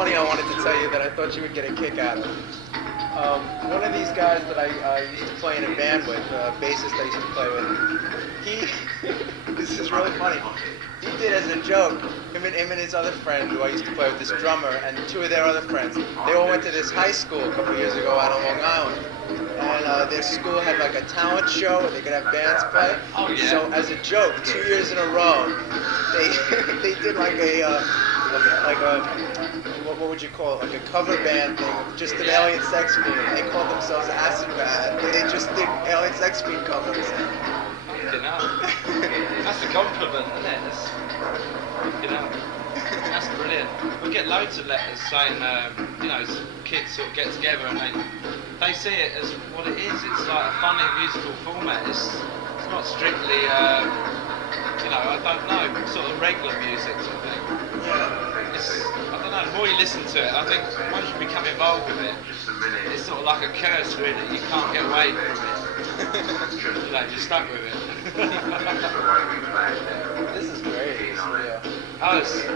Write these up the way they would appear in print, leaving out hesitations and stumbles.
funny I wanted to tell you that I thought you would get a kick out of. One of these guys that I used to play in a band with, bassist I used to play with, this is really funny. He did as a joke, him and his other friend who I used to play with, this drummer, and two of their other friends, they all went to this high school a couple years ago out on Long Island. And their school had like a talent show where they could have bands play. Oh, yeah. So as a joke, 2 years in a row, they did like a what would you call it? Like a cover band thing, just an Alien Sex Fiend. They called themselves Acid Band. They just did Alien Sex Fiend covers. You know, that's a compliment, isn't it? That's brilliant. We get loads of letters saying, kids sort of get together and they see it as what it is. It's like a funny musical format. It's not strictly, I don't know, sort of regular music sort of thing. Yeah. I don't know, the more you listen to it, I think once you become involved with it, it's sort of like a curse really, you can't get away from it. You're stuck with it. This is great, this video. Oh, it's a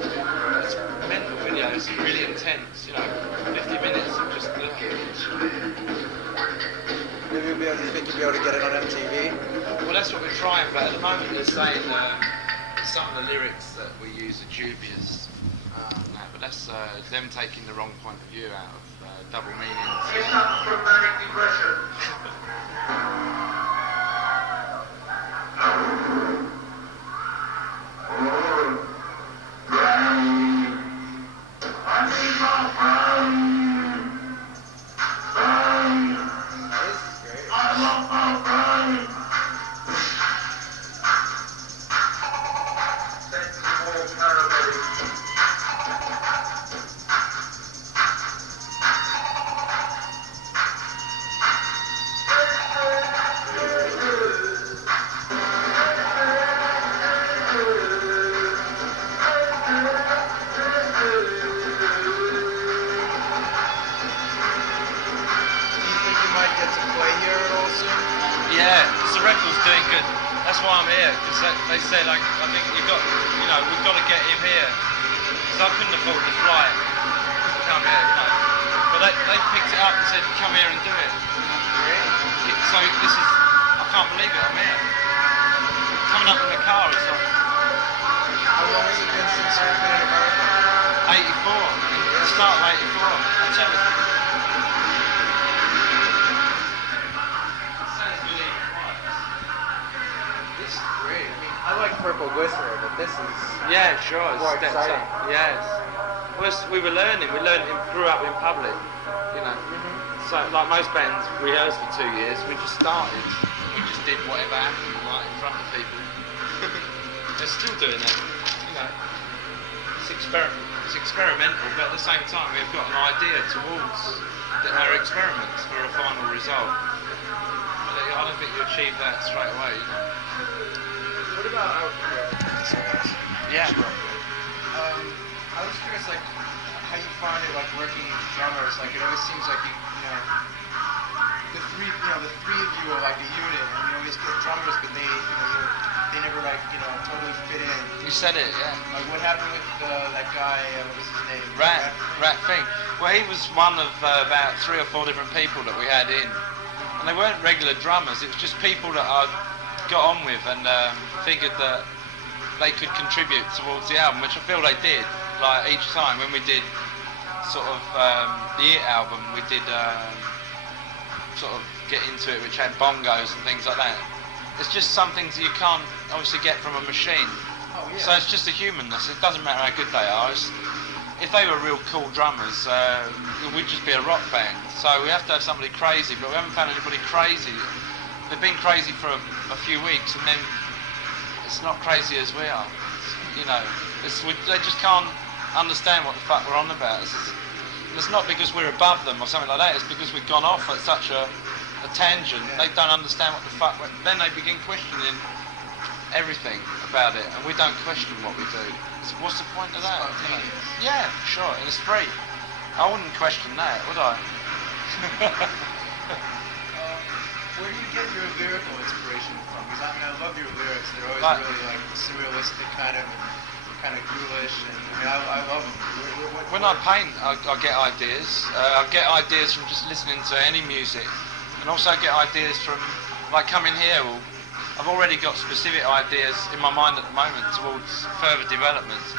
mental video, it's really intense, 50 minutes of just Maybe you'll be able to think you'll be able to get it on MTV? Well, that's what we're trying, but at the moment they're saying some of the lyrics that we use are dubious. No, but that's them taking the wrong point of view out of double meanings. It's not dramatic depression. They said, I think we've got to get him here, because I couldn't afford to fly to come here, But they picked it up and said, come here and do it. So this is, I can't believe it, I'm here. Coming up in the car is like... How long has it been since you've been in America? 84, the start of 84. I tell you. I like Purple Glycerin, but this is sure, more exciting. Yes. Well, we were learning. We grew up in public, So, like most bands, rehearsed for 2 years. We just started. We just did whatever happened, like in front of people. They're still doing it, It's experimental, but at the same time, we've got an idea towards our experiments for a final result. But I don't think you achieve that straight away, What about Yeah. I was curious, like, how you find it, like, working with drummers. Like, it always seems like the three of you are like a unit, and you always get drummers, but they never totally fit in. You said it, yeah. Like, what happened with that guy? What was his name? Rat Fiend. Well, he was one of about 3 or 4 different people that we had in, and they weren't regular drummers. It was just people that I got on with and figured that they could contribute towards the album, which I feel they did. Like each time when we did sort of the It album, we did sort of Get Into It, which had bongos and things like that. It's just some things that you can't obviously get from a machine. Oh, yeah. So it's just a humanness. It doesn't matter how good they are. If they were real cool drummers, we'd just be a rock band. So we have to have somebody crazy, but we haven't found anybody crazy. They've been crazy for a few weeks, and then it's not crazy as we are. They just can't understand what the fuck we're on about. It's not because we're above them or something like that. It's because we've gone off at such a tangent. They don't understand what the fuck. Then they begin questioning everything about it, and we don't question what we do. So what's the point of that? Yeah, sure, and it's free. I wouldn't question that, would I? Where do you get your lyrical inspiration from? Because I love your lyrics. They're always really like surrealistic kind of. kind of ghoulish, and I mean, I love them. When I paint, I get ideas. I get ideas from just listening to any music, and also I get ideas from, like, coming here. Well, I've already got specific ideas in my mind at the moment towards further developments,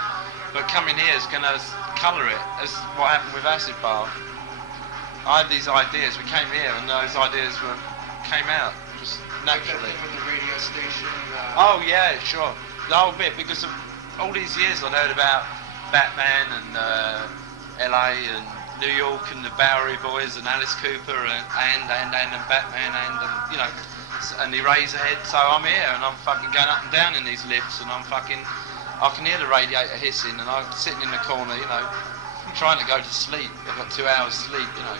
but coming here is going to colour it, as what happened with Acid Bath. I had these ideas, we came here, and those ideas came out just naturally. Like that thing with the radio station. Oh yeah, sure. The whole bit, because of all these years I'd heard about Batman and LA and New York and the Bowery Boys and Alice Cooper and Batman and you know, and Eraserhead. So I'm here and I'm fucking going up and down in these lifts and I can hear the radiator hissing and I'm sitting in the corner, you know, trying to go to sleep. I've got 2 hours sleep, you know,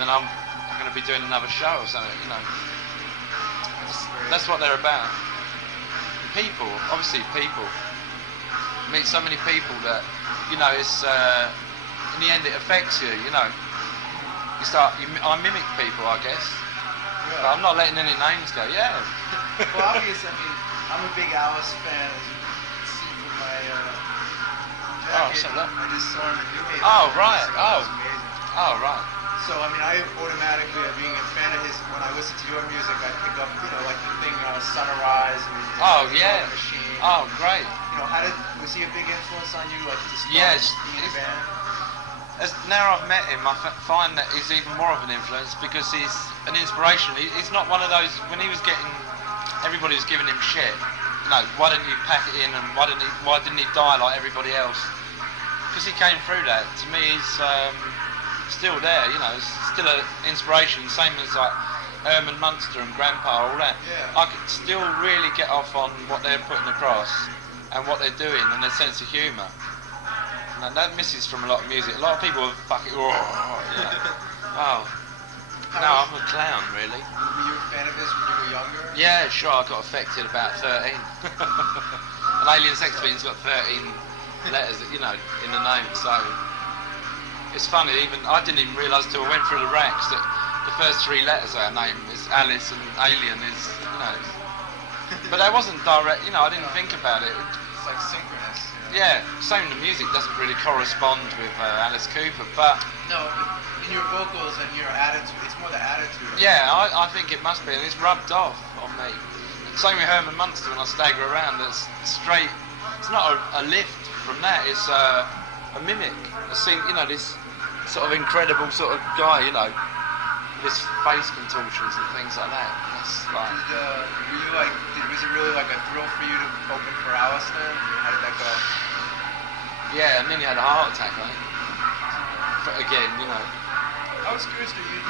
and I'm going to be doing another show or something, you know. That's what they're about. People, obviously people. Meet so many people that, you know, it's in the end it affects you, you know. I mimic people, I guess. Yeah. But I'm not letting any names go. Yeah. Well, obviously, I mean, I'm a big Alice fan, as you can see from my jacket. So look. I just saw him in New Haven. Oh, right. That was amazing. Oh, right. So, I mean, I automatically, being a fan of his, when I listen to your music, I pick up, you know, like the thing, Sunrise and Oh, the yeah. Machine. Oh, great. You know, was he a big influence on you, like, to start Yes. being in a band? Now I've met him, I find that he's even more of an influence because he's an inspiration. He's not one of those, when he was getting, everybody was giving him shit. You know, why didn't you pack it in and why didn't he die like everybody else? Because he came through that. To me, he's still there, you know, still an inspiration, same as like Herman Munster and Grandpa, all that. Yeah. I could still really get off on what they're putting across and what they're doing and their sense of humour. And that misses from a lot of music. A lot of people are fucking, you know. Oh. No, I'm a clown, really. Were you a fan of his when you were younger? Yeah, sure, I got affected about 13. An Alien Sex Fiend's got 13 letters, you know, in the name, so it's funny, even I didn't even realise till I went through the ranks that the first 3 letters of our name is Alice and Alien is, you know. But that wasn't direct, you know, I didn't think about it. It's like synchronous. Yeah, same the music doesn't really correspond with Alice Cooper, but No, but in your vocals and your attitude, it's more the attitude. yeah, I think it must be, and it's rubbed off on me. Same with Herman Munster when I stagger around, it's straight, it's not a lift from that, it's a mimic, you know, this sort of incredible sort of guy, you know, this face contortions and things like that. That's like... Were you like, was it really like a thrill for you to open for Alice then? How did that go? Yeah, and then he had a heart attack, I think. But again, you know. I was curious, do you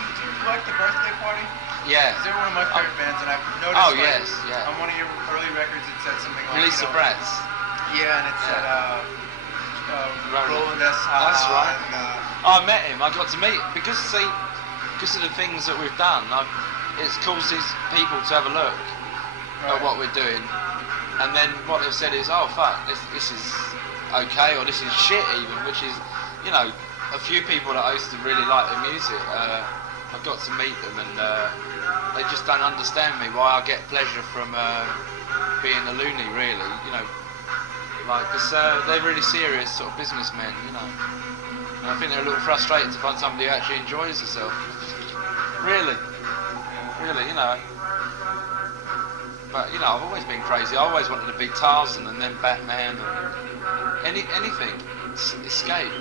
like the Birthday Party? Yeah. They're one of my favorite bands, and I've noticed. Oh, yes, yeah. On one of your early records, it said something like. Release the Brats. Yeah, and it said, Roland S. That's right. And, I met him. I got to meet because of the things that we've done. It's causes people to have a look at what we're doing, and then what they've said is, oh fuck, this is okay, or this is shit even, which is, you know, a few people that I used to really like their music. I got to meet them, and they just don't understand me. Why I get pleasure from being a loony, really, you know. Like, because they're really serious sort of businessmen, you know. And I think they're a little frustrated to find somebody who actually enjoys herself. Really, you know. But, you know, I've always been crazy. I always wanted to be Tarzan and then Batman or anything. Escape.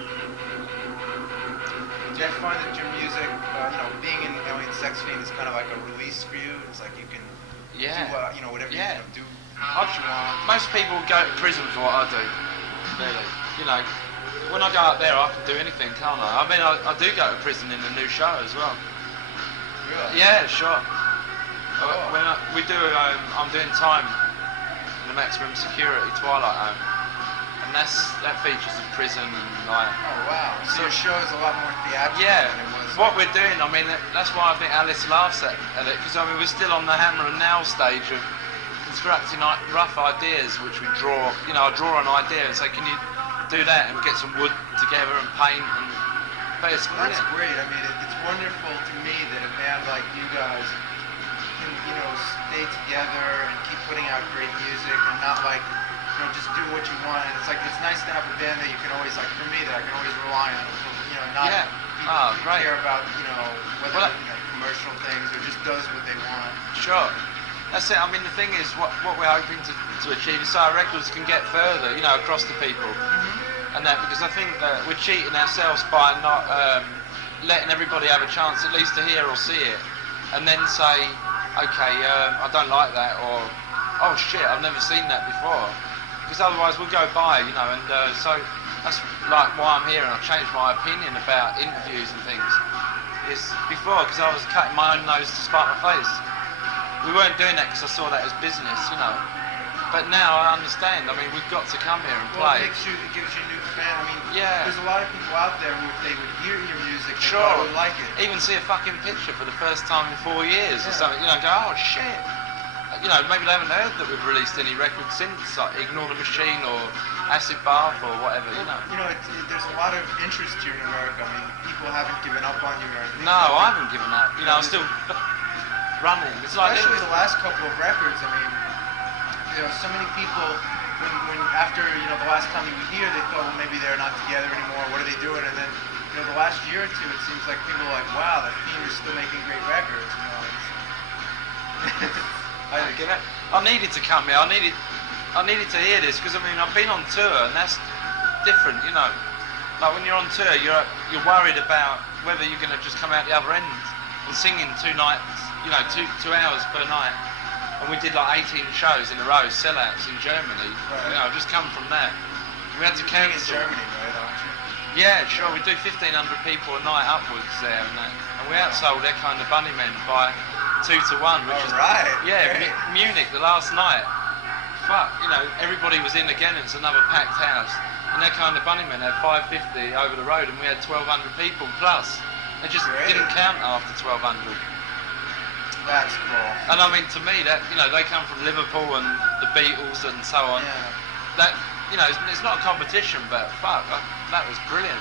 do you find that your music, you know, being in Alien Sex Fiend is kind of like a release for you? It's like you can do, you know, whatever you want to do. What you want. Most people go to prison for what I do. Really. You know, when I go up there, I can do anything, can't I? I mean, I do go to prison in the new show as well. Really? Yeah, sure. Oh. When we do, I'm doing time in the maximum security Twilight Home, and that features a prison and like. Oh wow! So your show is a lot more theatrical Yeah. than it was. What we're doing, I mean, that's why I think Alice laughs at it, because I mean we're still on the hammer and nail stage of constructing rough ideas, which we draw. You know, I draw an idea and say, can you do that, and get some wood together and paint and. But it's Well, brilliant. that's great. I mean, it's wonderful to me that a band like you guys can, you know, stay together and keep putting out great music and not like just do what you want. And it's like it's nice to have a band that you can always like. For me, that I can always rely on. Not great. care about whether commercial things or just does what they want. Sure. That's it. I mean, the thing is, what we're hoping to achieve is so our records can get further, across the people. And that, because I think that we're cheating ourselves by not letting everybody have a chance at least to hear or see it, and then say, okay, I don't like that, or oh shit, I've never seen that before. Because otherwise we'll go by, and so that's like why I'm here, and I've changed my opinion about interviews and things. Is before, because I was cutting my own nose to spite my face. We weren't doing that because I saw that as business, But now I understand. I mean, we've got to come here and play. Well, it gives you new fans. I mean, yeah. There's a lot of people out there who, if they would hear your music, sure, they would like it. Even see a fucking picture for the first time in 4 years or something, go, oh shit. Maybe they haven't heard that we've released any records since, like Ignore the Machine or Acid Bath or whatever, there's a lot of interest here in America. I mean, people haven't given up on you or anything. No, I haven't given up. I'm still running. It's like especially the last couple of records. I mean, so many people, when after the last time you were here, they thought, well, maybe they're not together anymore. What are they doing? And then the last year or two, it seems like people are like, wow, that Fiend is still making great records. I needed to come here. I needed to hear this because I've been on tour and that's different. Like when you're on tour, you're worried about whether you're going to just come out the other end and singing 2 nights, 2 hours per night. And we did like 18 shows in a row, sellouts in Germany. Right. I've just come from that. We had to cancel. In Germany, right, aren't you? Yeah, sure. We do 1,500 people a night upwards there, and we outsold their kind of Bunnymen by 2 to 1, which is right. Yeah, Munich the last night. Fuck, everybody was in again. It's another packed house, and their kind of Bunnymen had 550 over the road, and we had 1,200 people plus. They just didn't count after 1,200. That's cool. And I mean, to me, that they come from Liverpool and the Beatles and so on. Yeah. That it's not a competition, but fuck, that was brilliant.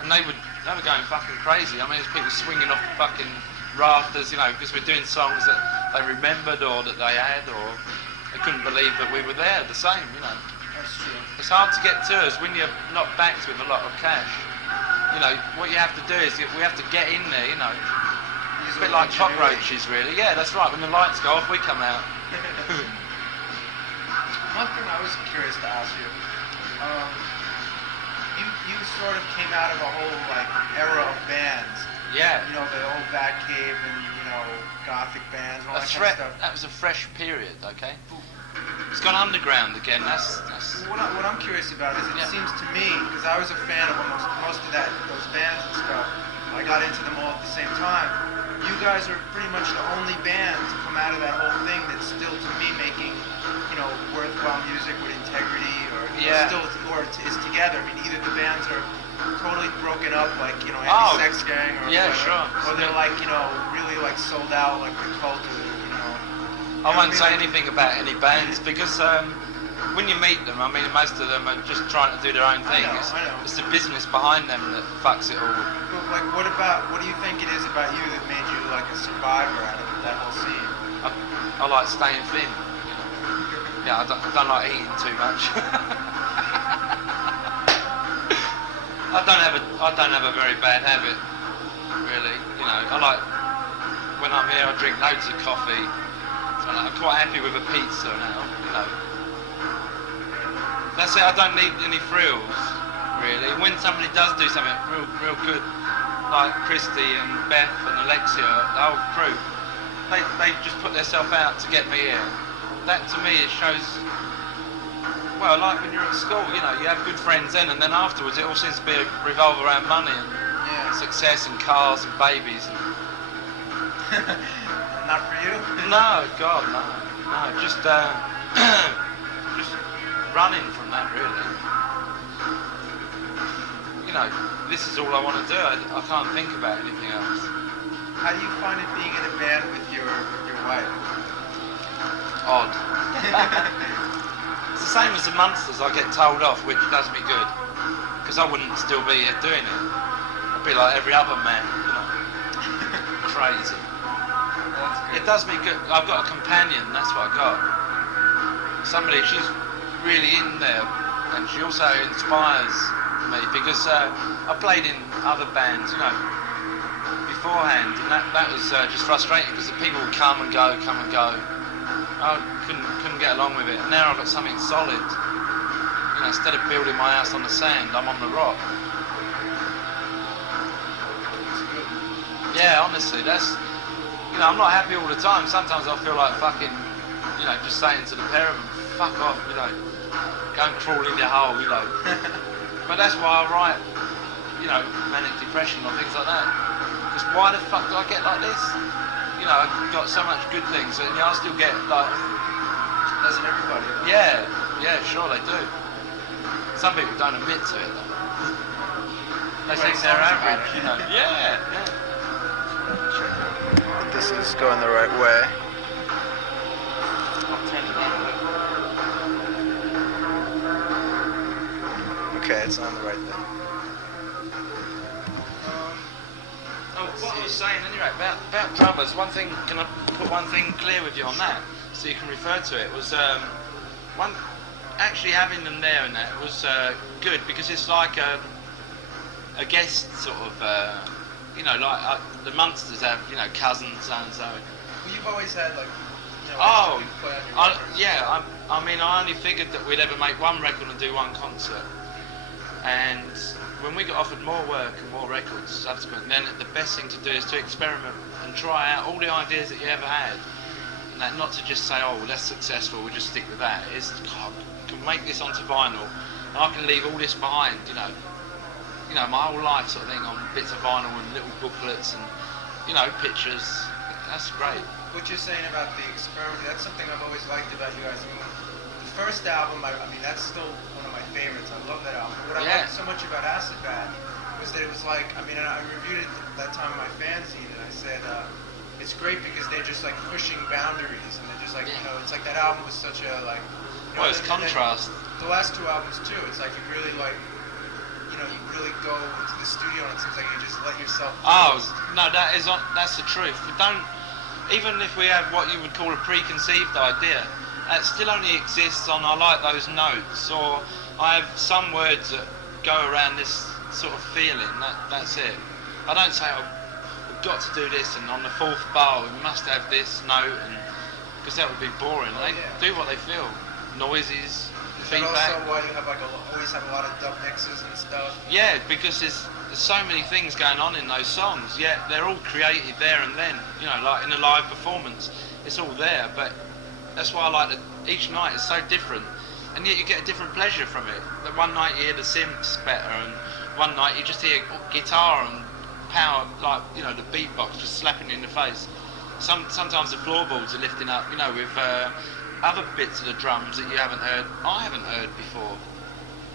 And they were going fucking crazy. I mean, there's people swinging off the fucking rafters, because we're doing songs that they remembered or that they had, or they couldn't believe that we were there. The same, That's true. It's hard to get tours when you're not backed with a lot of cash. What you have to do is we have to get in there, It's a bit like cockroaches, really. Yeah, that's right. When the lights go off, we come out. One thing I was curious to ask you. You sort of came out of a whole era of bands. Yeah. The old Batcave and gothic bands and all that kind of stuff. That was a fresh period, okay? It's gone underground again. That's. What I'm curious about is it seems to me, because I was a fan of most of those bands and stuff. I got into them all at the same time. You guys are pretty much the only band to come out of that whole thing that's still, to me, making, worthwhile music with integrity, or is together. I mean, either the bands are totally broken up, like Anti-Sex Gang, or sure. Or they're really sold out, like the Cult, I won't say anything about any bands because when you meet them, I mean, most of them are just trying to do their own thing. I know. It's the business behind them that fucks it all. But what do you think it is about you that made you a survivor out of that whole scene? I like staying thin. Yeah, I don't like eating too much. I don't have a very bad habit, really. I like when I'm here, I drink loads of coffee. So I'm quite happy with a pizza now. That's it. I don't need any frills, really. When somebody does do something real good, like Christy and Beth and Alexia, the whole crew, they just put themselves out to get me here. That to me, it shows. Well, like when you're at school, you have good friends then, and then afterwards, it all seems to be revolve around money and success and cars and babies. Not for you? No, God, no. Just running from that, really. This is all I want to do. I can't think about anything else. How do you find it being in a band with your wife? Odd. It's the same as the Munsters. I get told off, which does me good, because I wouldn't still be here doing it. I'd be like every other man, crazy. It does me good. I've got a companion. That's what I got. Somebody. She's really in there, and she also inspires me because I played in other bands, you know, beforehand, and that was just frustrating because the people would come and go. I couldn't get along with it. And now I've got something solid. You know, instead of building my house on the sand, I'm on the rock. Yeah, honestly, that's, you know, I'm not happy all the time. Sometimes I feel like fucking, you know, just saying to the pair of them, fuck off, you know, go and crawl in your hole, you know. But that's why I write, you know, manic depression or things like that. Because why the fuck do I get like this? You know, I've got so much good things, and you know, I still get like... Doesn't everybody? Yeah, sure they do. Some people don't admit to it though. They think they're average, you know. Yeah. This is going the right way. I'll turn it around a bit. Okay, it's on the right thing. What I was saying anyway about drummers, one thing, can I put one thing clear with you on that, so you can refer to it, was one, actually having them there and that was good, because it's like a guest sort of, you know, like the Munsters have, you know, cousins so-and-so. Well, you've always had, like, you know, oh, people play on your records. yeah, I mean, I only figured that we'd ever make one record and do one concert, and when we got offered more work and more records subsequent, then the best thing to do is to experiment and try out all the ideas that you ever had. And that, not to just say, oh, well, that's successful, we'll just stick with that. It's, God, I can make this onto vinyl, and I can leave all this behind, you know, my whole life sort of thing on bits of vinyl and little booklets and, you know, pictures. That's great. What you're saying about the experiment, that's something I've always liked about you guys. I mean, the first album, I mean, that's still one of my favorites. I love that album. What I liked so much about Acid Bad was that it was like, I mean, I reviewed it that time in my fanzine, and I said, it's great because they're just like pushing boundaries, and they're just like, you know, it's like that album was such a, like, you know, Well, it's contrast. The last two albums too, it's like you really like, you know, you really go into the studio and it seems like you just let yourself no, that's the truth. We don't, even if we have what you would call a preconceived idea, that still only exists on, I like those notes, or I have some words that go around this sort of feeling, that's it. I don't say, oh, we've got to do this, and on the fourth bar we must have this note, and because that would be boring. They do what they feel. Noises, feedback. Also why you have like always have a lot of dub mixes and stuff? Yeah, because there's so many things going on in those songs, yet they're all created there and then, you know, like in a live performance, it's all there, but that's why I like that each night is so different, and yet you get a different pleasure from it. That one night you hear the synths better, and one night you just hear guitar and power, like, you know, the beatbox just slapping you in the face. Sometimes the floorboards are lifting up, you know, with other bits of the drums that I haven't heard before.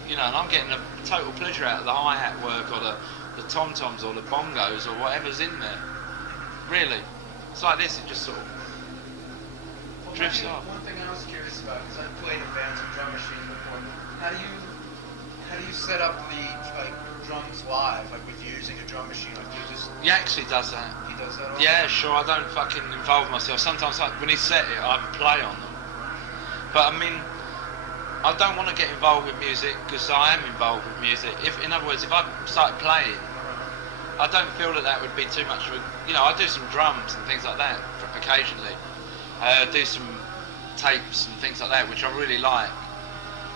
You know, and I'm getting a total pleasure out of the hi-hat work, or the tom-toms, or the bongos, or whatever's in there. Really. It's like this, it just sort of drifts off. One thing I was curious about, because I've played in bands with drum machines before, how do you set up the like drums live, like with using a drum machine? Like you just... He actually does that. He does that all? Yeah, sure, I don't fucking involve myself. Sometimes like, when he set it, I play on them. But I mean, I don't want to get involved with music because I am involved with music. In other words, if I started playing, I don't feel that would be too much of a... You know, I do some drums and things like that occasionally. Do some tapes and things like that, which I really like.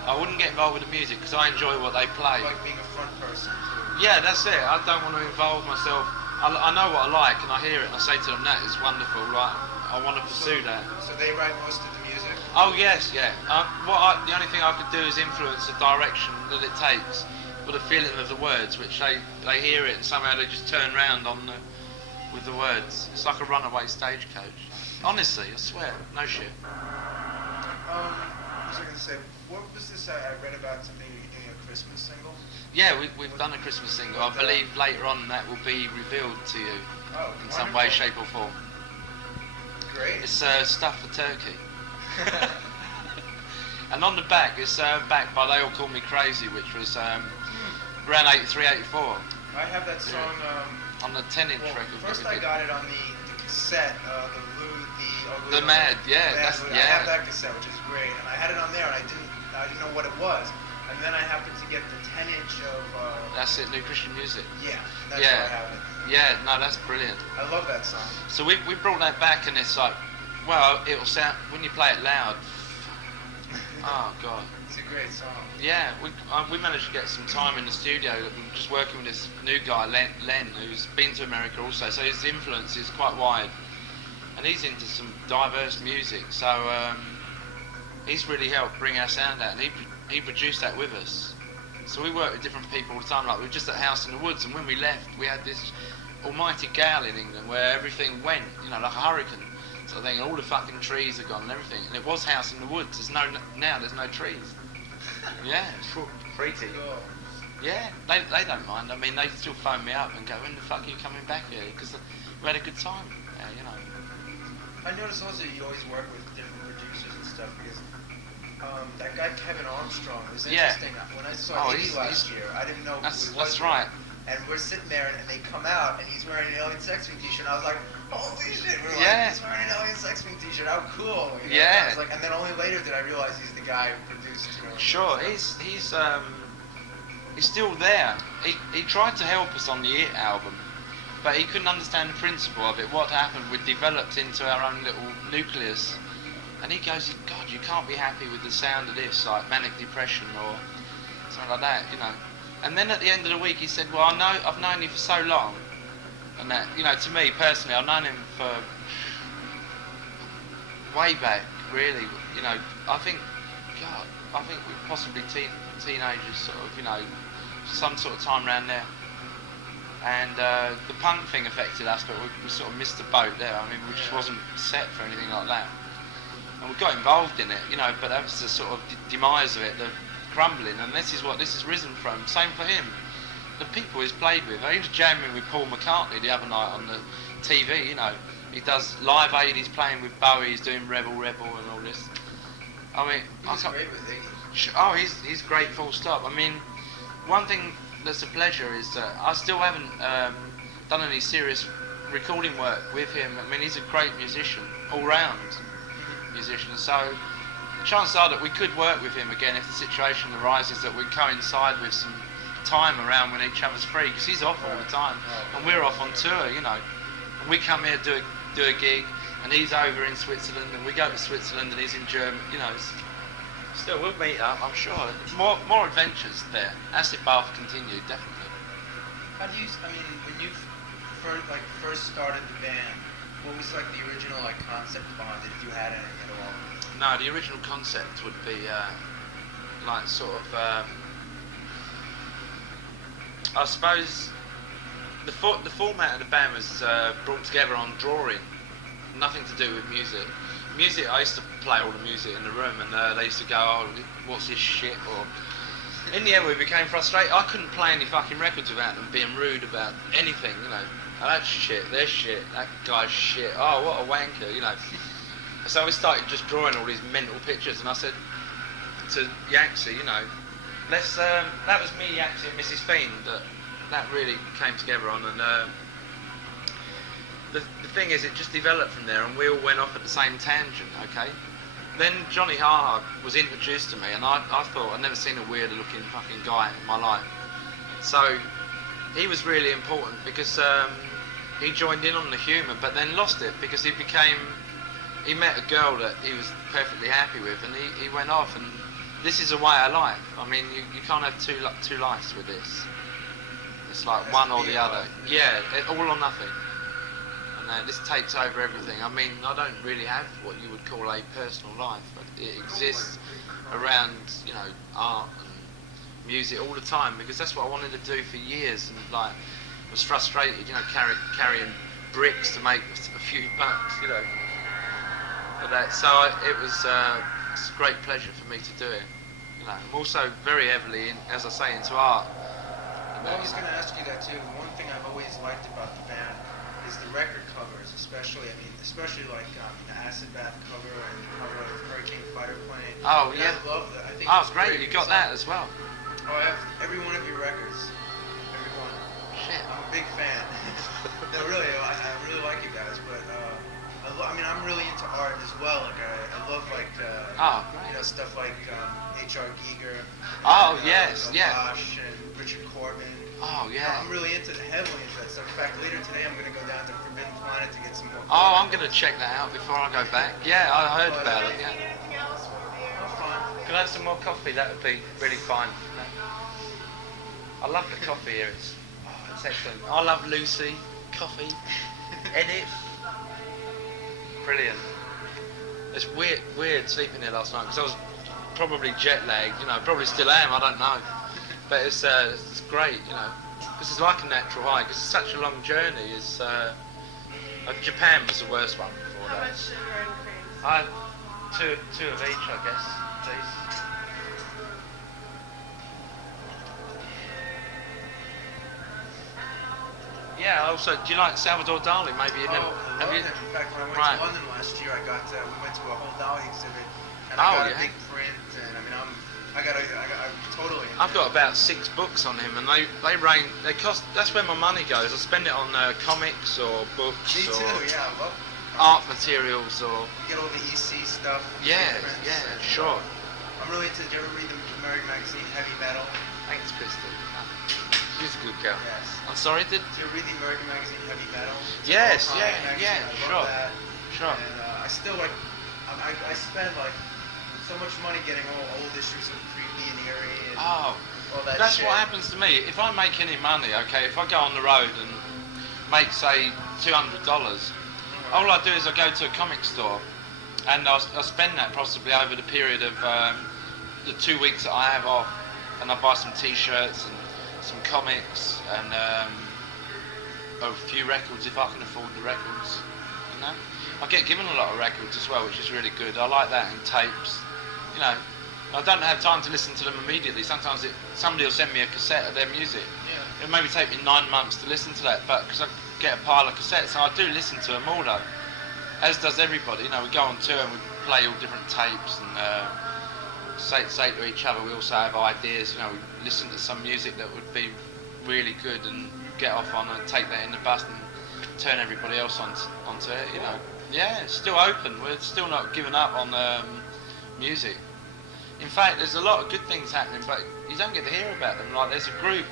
I wouldn't get involved with the music because I enjoy what they play. Like being a front person. Yeah, that's it. I don't want to involve myself. I know what I like, and I hear it, and I say to them, that is wonderful, right? I want to pursue that. So they write most of the music? Oh, yes, yeah. The only thing I could do is influence the direction that it takes, or the feeling of the words, which they hear it, and somehow they just turn round with the words. It's like a runaway stagecoach. Honestly, I swear, no shit. What was I going to say? What was this I read about something you're doing a Christmas single? Yeah, we've done a Christmas single. I believe later on that will be revealed to you in some way, shape or form. Great. It's stuff for turkey. And on the back, it's backed by They All Call Me Crazy, which was around 83, 84. I have that song... on the 10-inch record. First I got it on the cassette, The Mad, yeah. I have that cassette, which is great, and I had it on there, and I I didn't know what it was. And then I happened to get the 10-inch of... That's it, New Christian Music. Yeah, that's Yeah. what I have it. Yeah, no, that's brilliant. I love that song. So we brought that back, and it's like, well, it'll sound, when you play it loud, oh God. It's a great song. Yeah, we managed to get some time in the studio, just working with this new guy, Len, who's been to America also, so his influence is quite wide. And he's into some diverse music, so he's really helped bring our sound out, and he produced that with us. So we work with different people all the time, like we were just at House in the Woods, and when we left, we had this almighty gale in England where everything went, you know, like a hurricane. So I think all the fucking trees are gone and everything, and it was House in the Woods. There's no trees. Yeah, freaky. Cool. Yeah, they don't mind. I mean, they still phone me up and go, when the fuck are you coming back here? Because we had a good time, you know. I noticed also you always work with different producers and stuff because that guy Kevin Armstrong was interesting. When I saw Iggy last year, I didn't know who he was. That's right. And we're sitting there and they come out and he's wearing an Alien Sex Fiend t-shirt. And I was like, holy shit! We're like, he's wearing an Alien Sex Fiend t-shirt. How cool! You know? Yeah. I was like, and then only later did I realize he's the guy who produced. You know, sure, he's still there. He tried to help us on the It album, but he couldn't understand the principle of it. What happened? We developed into our own little nucleus, and he goes, God, you can't be happy with the sound of this, like manic depression or something like that, you know. And then at the end of the week, he said, well, I've known you for so long, and that, you know, to me personally, I've known him for way back, really. You know, I think we're possibly teenagers, sort of, you know, some sort of time around there. And the punk thing affected us, but we sort of missed the boat there. I mean, we just wasn't set for anything like that. And we got involved in it, you know, but that was the sort of demise of it, the crumbling, and this is what this has risen from. Same for him. The people he's played with. He was jamming with Paul McCartney the other night on the TV, you know. He does Live Aid, he's playing with Bowie, he's doing Rebel and all this. I mean, he's great with Iggy. Oh, he's great, full stop. I mean, one thing that's a pleasure is that I still haven't done any serious recording work with him. I mean, he's a great musician, all-round musician, so chances are that we could work with him again if the situation arises that we coincide with some time around when each other's free, because he's off all the time and we're off on tour, you know. And we come here do a gig and he's over in Switzerland and we go to Switzerland and he's in Germany, you know. Still, we'll meet up, I'm sure. More adventures there. Acid Bath continued, definitely. How do you, I mean, when you first started the band, what was like the original concept behind it, if you had any at all? No, the original concept would be like sort of, I suppose the format of the band was brought together on drawing, nothing to do with music. Music, I used to play all the music in the room, and they used to go, oh, what's this shit? Or in the end, we became frustrated. I couldn't play any fucking records without them being rude about anything, you know. Oh, that's shit, there's shit, that guy's shit, oh, what a wanker, you know. So we started just drawing all these mental pictures, and I said to Yaxie, you know, let's, that was me, Yaxie and Mrs. Fiend, that really came together on, and the thing is, it just developed from there, and we all went off at the same tangent, okay? Then Johnny Hard was introduced to me, and I thought I'd never seen a weirder looking fucking guy in my life. So he was really important because he joined in on the humour, but then lost it because he met a girl that he was perfectly happy with, and he went off, and this is a way of life. I mean, you can't have two lives with this. It's like one or the other. Yeah, all or nothing. And this takes over everything. I mean, I don't really have what you would call a personal life, but it exists around, you know, art and music all the time, because that's what I wanted to do for years, and like was frustrated, you know, carrying bricks to make a few bucks, you know. But it was it's a great pleasure for me to do it. You know, I'm also very heavily, as I say, into art. Well, I was going to ask you that too. One thing I've always liked about the band is the record covers, especially like the Acid Bath cover and the cover of Hurricane Fighter Plane. Oh, yeah. I love that. I think it's great. You got that as well. Oh, I have every one of your records. Every one. Shit. I'm a big fan. No, really, I really like you guys, but I I mean, I'm really into art as well. Like, I love like, Oh, you know, stuff like H.R. Giger. Oh, and, yes, you know, yeah. Bosch and Richard Corbin. Oh, You know, yeah. I'm really heavily into that stuff. In fact, later today I'm gonna go down to Forbidden Planet to get some more. Oh, I'm going to check that out before I go back. Yeah, I heard about it, yeah. I'm fine. Can I have some more coffee? That would be really fine. I love the coffee here. It's excellent. I love Lucy, coffee, Edit. Brilliant. It's weird sleeping here last night because I was probably jet lagged. You know, probably still am. I don't know. But it's great. You know, this is like a natural high because it's such a long journey. It's Japan was the worst one before How that. much sugar and cream? I two of each, I guess, please. Yeah. Also, do you like Salvador Dali? Maybe you never. I love him. In fact, when I went Right. to London last year, we went to a whole Dali exhibit, and Oh, I got yeah. a big print, and I mean, I totally. I've got about 6 books on him, and they cost. That's where my money goes. I spend it on comics or books Me too. or Yeah, I love. art materials or. Get all the EC stuff. Yeah, prints, yeah, and, sure. I'm really into. Did you ever read the American magazine Heavy Metal? Thanks, Crystal. She's a good girl. Yes. I'm sorry, did. Did you read the American magazine Heavy Metal? It's an Yes, all-time yeah, magazine. yeah, I sure. love that. Sure. And I still like. I spend like so much money getting all old issues of Creepy and Eerie and Oh, all that that's shit. what happens to me. If I make any money, okay, if I go on the road and make, say, $200, all I do is I go to a comic store and I'll spend that possibly over the period of the 2 weeks that I have off, and I buy some T-shirts and some comics and a few records if I can afford the records, you know. I get given a lot of records as well, which is really good. I like that, and tapes, you know. I don't have time to listen to them immediately. Sometimes somebody will send me a cassette of their music. Yeah. It maybe take me 9 months to listen to that, but because I get a pile of cassettes, and I do listen to them all though, as does everybody. You know, we go on tour and we play all different tapes and say to each other. We also have ideas. You know, we listen to some music that would be really good and get off on and take that in the bus and turn everybody else onto it. You know, yeah, it's still open. We're still not giving up on music. In fact, there's a lot of good things happening, but you don't get to hear about them. Like, there's a group,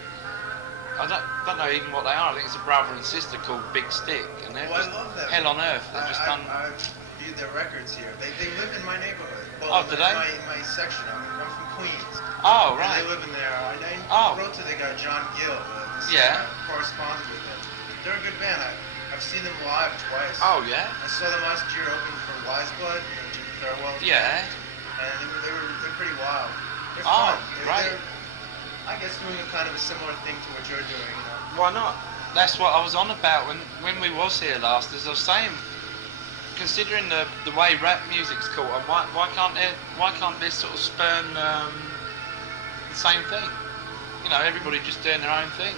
I don't know even what they are. I think it's a brother and sister called Big Stick, and they're Oh, I just love that. hell on earth. They've just done. I've viewed their records here. They live in my neighborhood. Oh, do they? In my section. I'm from Queens. Oh, And right. they live in there. I Oh. wrote to the guy John Gill. Yeah. Corresponded with them. They're a good band. I've seen them live twice. Oh, yeah. I saw them last year open for Wise Blood, Jim Thirlwell. Yeah. And they're pretty wild. They're Oh, fun. right. They're, I guess doing a kind of a similar thing to what you're doing. You know? Why not? That's what I was on about when we was here last. As I was saying, considering the way rap music's caught on, why can't this sort of spurn the same thing? You know, everybody just doing their own thing,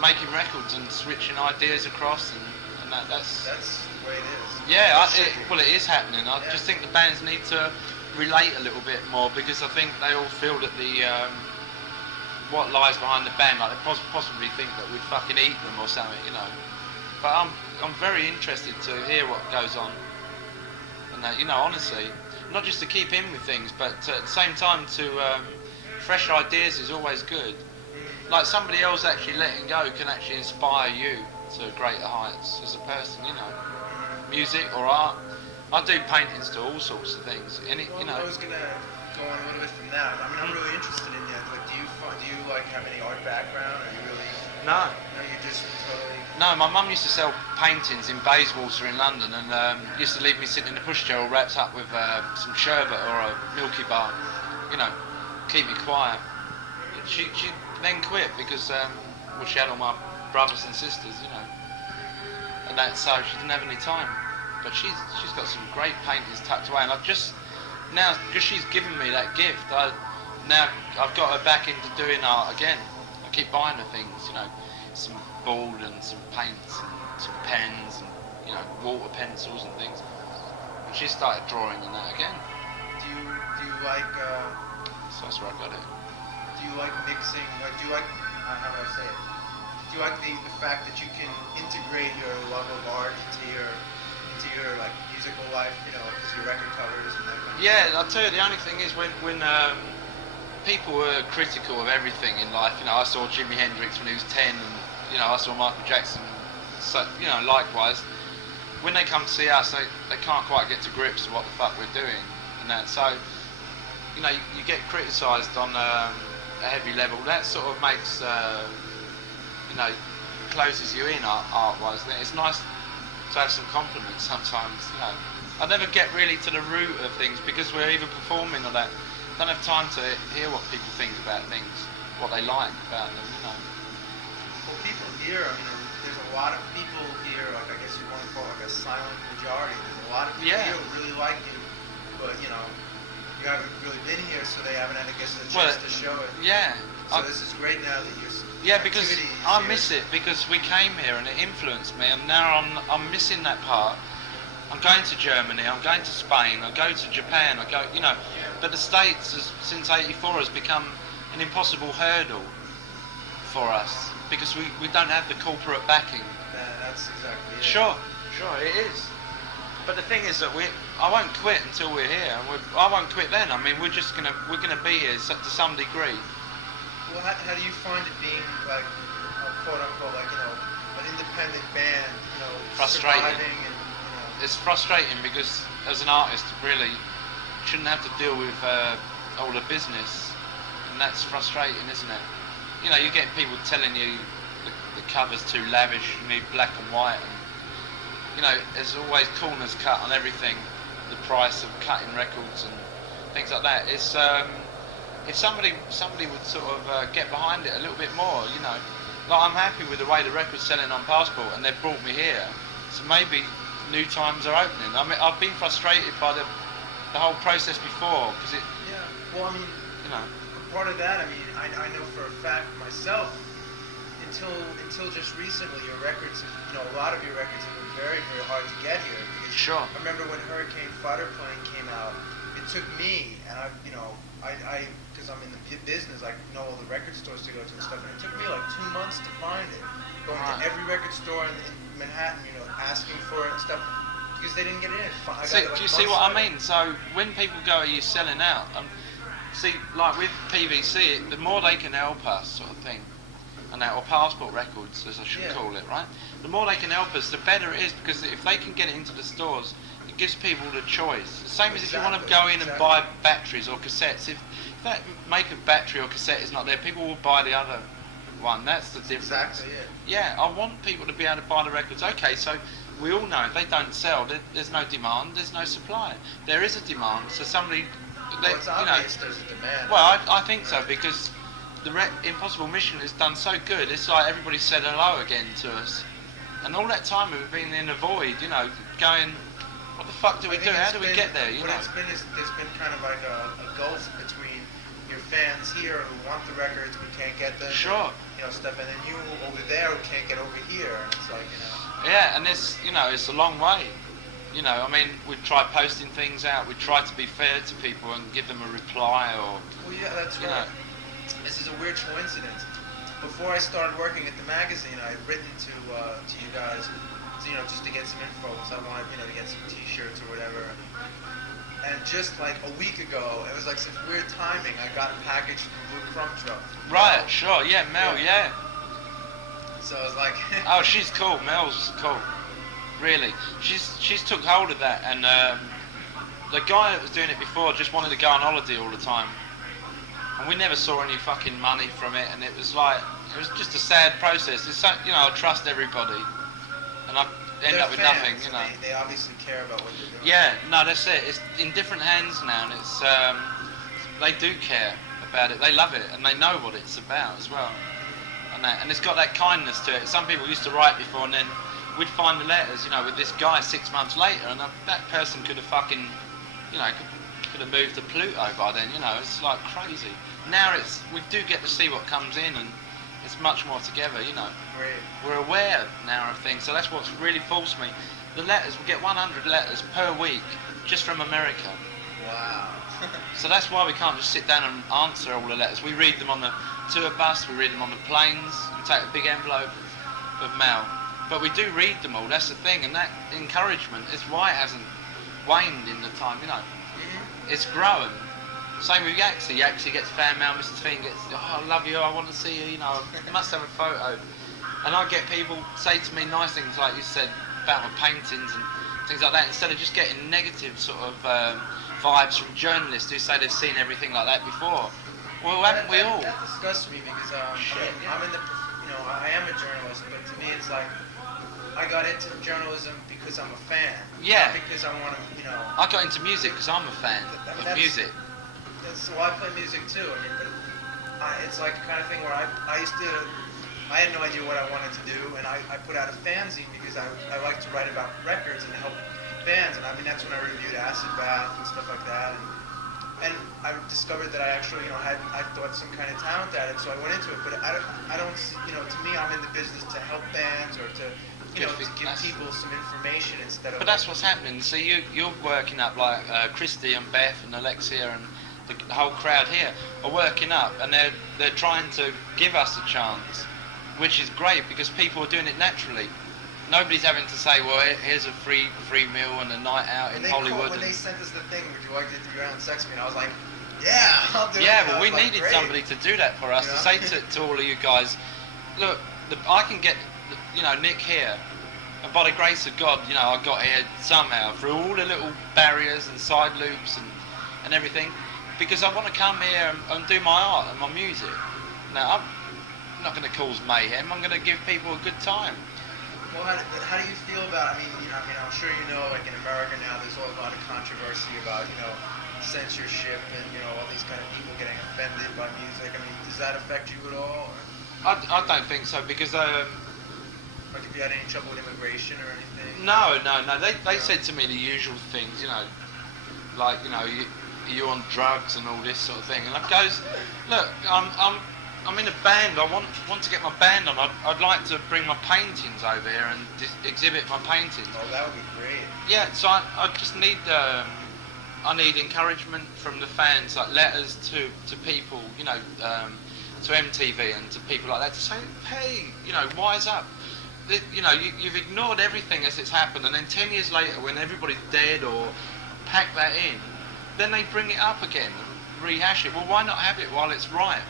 making records and switching ideas across, and that's That's the way it is. yeah. It should be. Well, it is happening. I Yeah. just think the bands need to relate a little bit more, because I think they all feel that the what lies behind the band, like they possibly think that we fucking eat them or something, you know. But I'm very interested to hear what goes on, and you know, honestly, not just to keep in with things, but at the same time to fresh ideas is always good. Like somebody else actually letting go can actually inspire you to greater heights as a person, you know. Music or art. I do paintings to all sorts of things, and you know. I was gonna go on a little bit from that. I mean, I'm really interested in that. Like, do you like have any art background? Or you really? No. No, you just totally. No, my mum used to sell paintings in Bayswater in London, and used to leave me sitting in the pushchair all wrapped up with some sherbet or a Milky Bar, you know, keep me quiet. She then quit because well, she had all my brothers and sisters, you know, and that, so she didn't have any time. But she's got some great paintings tucked away, and I've just now, because she's given me that gift, I've got her back into doing art again. I keep buying her things, you know, some board and some paints and some pens and, you know, water pencils and things. And she started drawing and that again. Do you like? So that's where I got it. Do you like mixing? Like, do you like? How do I say it? Do you like the fact that you can integrate your love of art into into your like musical life, you know, because your record covers and that kind of Yeah, I'll tell you, the only thing is when people were critical of everything in life, you know, I saw Jimi Hendrix when he was 10, and, you know, I saw Michael Jackson, so, you know, likewise. When they come to see us, they can't quite get to grips with what the fuck we're doing and that. So, you know, you get criticised on a heavy level. That sort of makes, you know, closes you in art-wise. It's nice to have some compliments sometimes, you know. I never get really to the root of things because we're either performing or that. Don't have time to hear what people think about things, what they like about them, you know. Well, people here, I mean, there's a lot of people here, like I guess you want to call it like a silent majority. There's a lot of people here who really like you, but you know, you haven't really been here, so they haven't had, I guess, a chance to show it. Yeah. So this is great now that you're. Yeah, because I miss it because we came here and it influenced me, and now I'm missing that part. I'm going to Germany, I'm going to Spain, I go to Japan, I go, you know, but the States since '84 has become an impossible hurdle for us because we don't have the corporate backing. That's exactly it. Sure, it is. But the thing is that I won't quit until we're here. I won't quit then. I mean, we're gonna be here to some degree. Well, how do you find it being like, quote unquote, like, you know, an independent band, you know, frustrating. Surviving and, you know. It's frustrating because as an artist, really shouldn't have to deal with all the business, and that's frustrating, isn't it? You know, you get people telling you the cover's too lavish, you need black and white, and you know, there's always corners cut on everything. The price of cutting records and things like that. It's if somebody would sort of get behind it a little bit more, you know, like I'm happy with the way the record's selling on Passport, and they've brought me here, so maybe new times are opening. I mean, I've been frustrated by the whole process before because it. Yeah. Well, I mean, you know, part of that, I mean, I know for a fact myself. Until just recently, your records, you know, a lot of your records have been very, very hard to get here. Sure. I remember when Hurricane Fighter Plane came out, it took me, and I because I'm in the business, I know all the record stores to go to and stuff, and it took me like 2 months to find it. Going to every record store in Manhattan, you know, asking for it and stuff, because they didn't get it in. Do you see what I mean? So when people go, are you selling out? See, like with PVC, the more they can help us, sort of thing, and that, or Passport Records, as I should call it, right? The more they can help us, the better it is, because if they can get it into the stores, it gives people the choice. The same as if you want to go in and buy batteries or cassettes. If that make of battery or cassette is not there, people will buy the other one. That's the difference. Exactly, yeah. I want people to be able to buy the records. Okay, so we all know if they don't sell, there's no demand, there's no supply. There is a demand, so somebody... Well, it's obvious there's a demand. Well, I think so, because the Impossible Mission has done so good. It's like everybody said hello again to us. And all that time we've been in a void, you know, going, what the fuck do we do? How do we get there, you know? What it's been is there's been kind of like a gulf between your fans here who want the records but can't get them. Sure. You know, stuff, and then you over there who can't get over here. And it's like, you know. Yeah, and this, you know, it's a long way. You know, I mean, we try posting things out. We try to be fair to people and give them a reply, or. Well, yeah, that's right. Know. This is a weird coincidence. Before I started working at the magazine, I had written to you guys, you know, just to get some info, because I wanted, you know, to get some T-shirts or whatever. And just like a week ago, it was like some weird timing. I got a package from Blue Crumb Truck. Right, sure, yeah, Mel, yeah. So I was like. Oh, she's cool. Mel's cool. Really, she's took hold of that, and the guy that was doing it before just wanted to go on holiday all the time, and we never saw any fucking money from it, and it was just a sad process. It's so, you know, I trust everybody, and I end up with nothing, you know. They obviously care about what you're doing. Yeah, no, that's it. It's in different hands now, and it's they do care about it. They love it, and they know what it's about as well, and it's got that kindness to it. Some people used to write before, and then we'd find the letters, you know, with this guy 6 months later, and that person could have fucking, you know, could have moved to Pluto by then, you know. It's like crazy. Now we do get to see what comes in, and it's much more together, you know. Great. We're aware now of things, so that's what's really forced me. The letters, we get 100 letters per week just from America. Wow. So that's why we can't just sit down and answer all the letters. We read them on the tour bus, we read them on the planes, and take a big envelope of mail. But we do read them all. That's the thing, and that encouragement is why it hasn't waned in the time. You know, it's grown. Same with Yaxie. Yaxie gets fan mail. Mrs. Fiend gets, oh, I love you. I want to see you. You know, I must have a photo. And I get people say to me nice things like you said about my paintings and things like that, instead of just getting negative sort of vibes from journalists who say they've seen everything like that before. Well, haven't we all? That disgusts me because I'm in the, I am a journalist, but to me it's like I got into journalism because I'm a fan. Yeah. Not because I want to, I got into music because I'm a fan of music. So I play music too. I mean, but it's like the kind of thing where I had no idea what I wanted to do, and I put out a fanzine because I like to write about records and help bands, and I mean that's when I reviewed Acid Bath and stuff like that, and I discovered that I actually I thought some kind of talent at it, so I went into it. But I don't to me I'm in the business to help bands or to to give people some information instead of. But that's what's happening. So you're working up like Christy and Beth and Alexia and the whole crowd here are working up, and they're trying to give us a chance, which is great because people are doing it naturally. Nobody's having to say, well, here's a free meal and a night out in Hollywood. When they sent us the thing, would you like to do your own sex me? And I was like, yeah, I'll do it. Yeah, well, we needed somebody to do that for us, to say to all of you guys, look, I can get, Nick here, and by the grace of God, I got here somehow through all the little barriers and side loops and everything, because I want to come here and do my art and my music. Now, I'm not going to cause mayhem. I'm going to give people a good time. Well, how do you feel about? I'm sure like in America now, there's a lot of controversy about censorship and all these kind of people getting offended by music. I mean, does that affect you at all? I don't think so because. Like if you had any trouble with immigration or anything? No. They said to me the usual things, like you're on drugs and all this sort of thing. And I goes, look, I'm in a band. I want to get my band on. I'd like to bring my paintings over here and exhibit my paintings. Oh, that would be great. Yeah, so I just need I need encouragement from the fans, like letters to people, to MTV and to people like that to say, hey, wise up. You've ignored everything as it's happened, and then 10 years later, when everybody's dead or pack that in, then they bring it up again and rehash it. Well, why not have it while it's ripe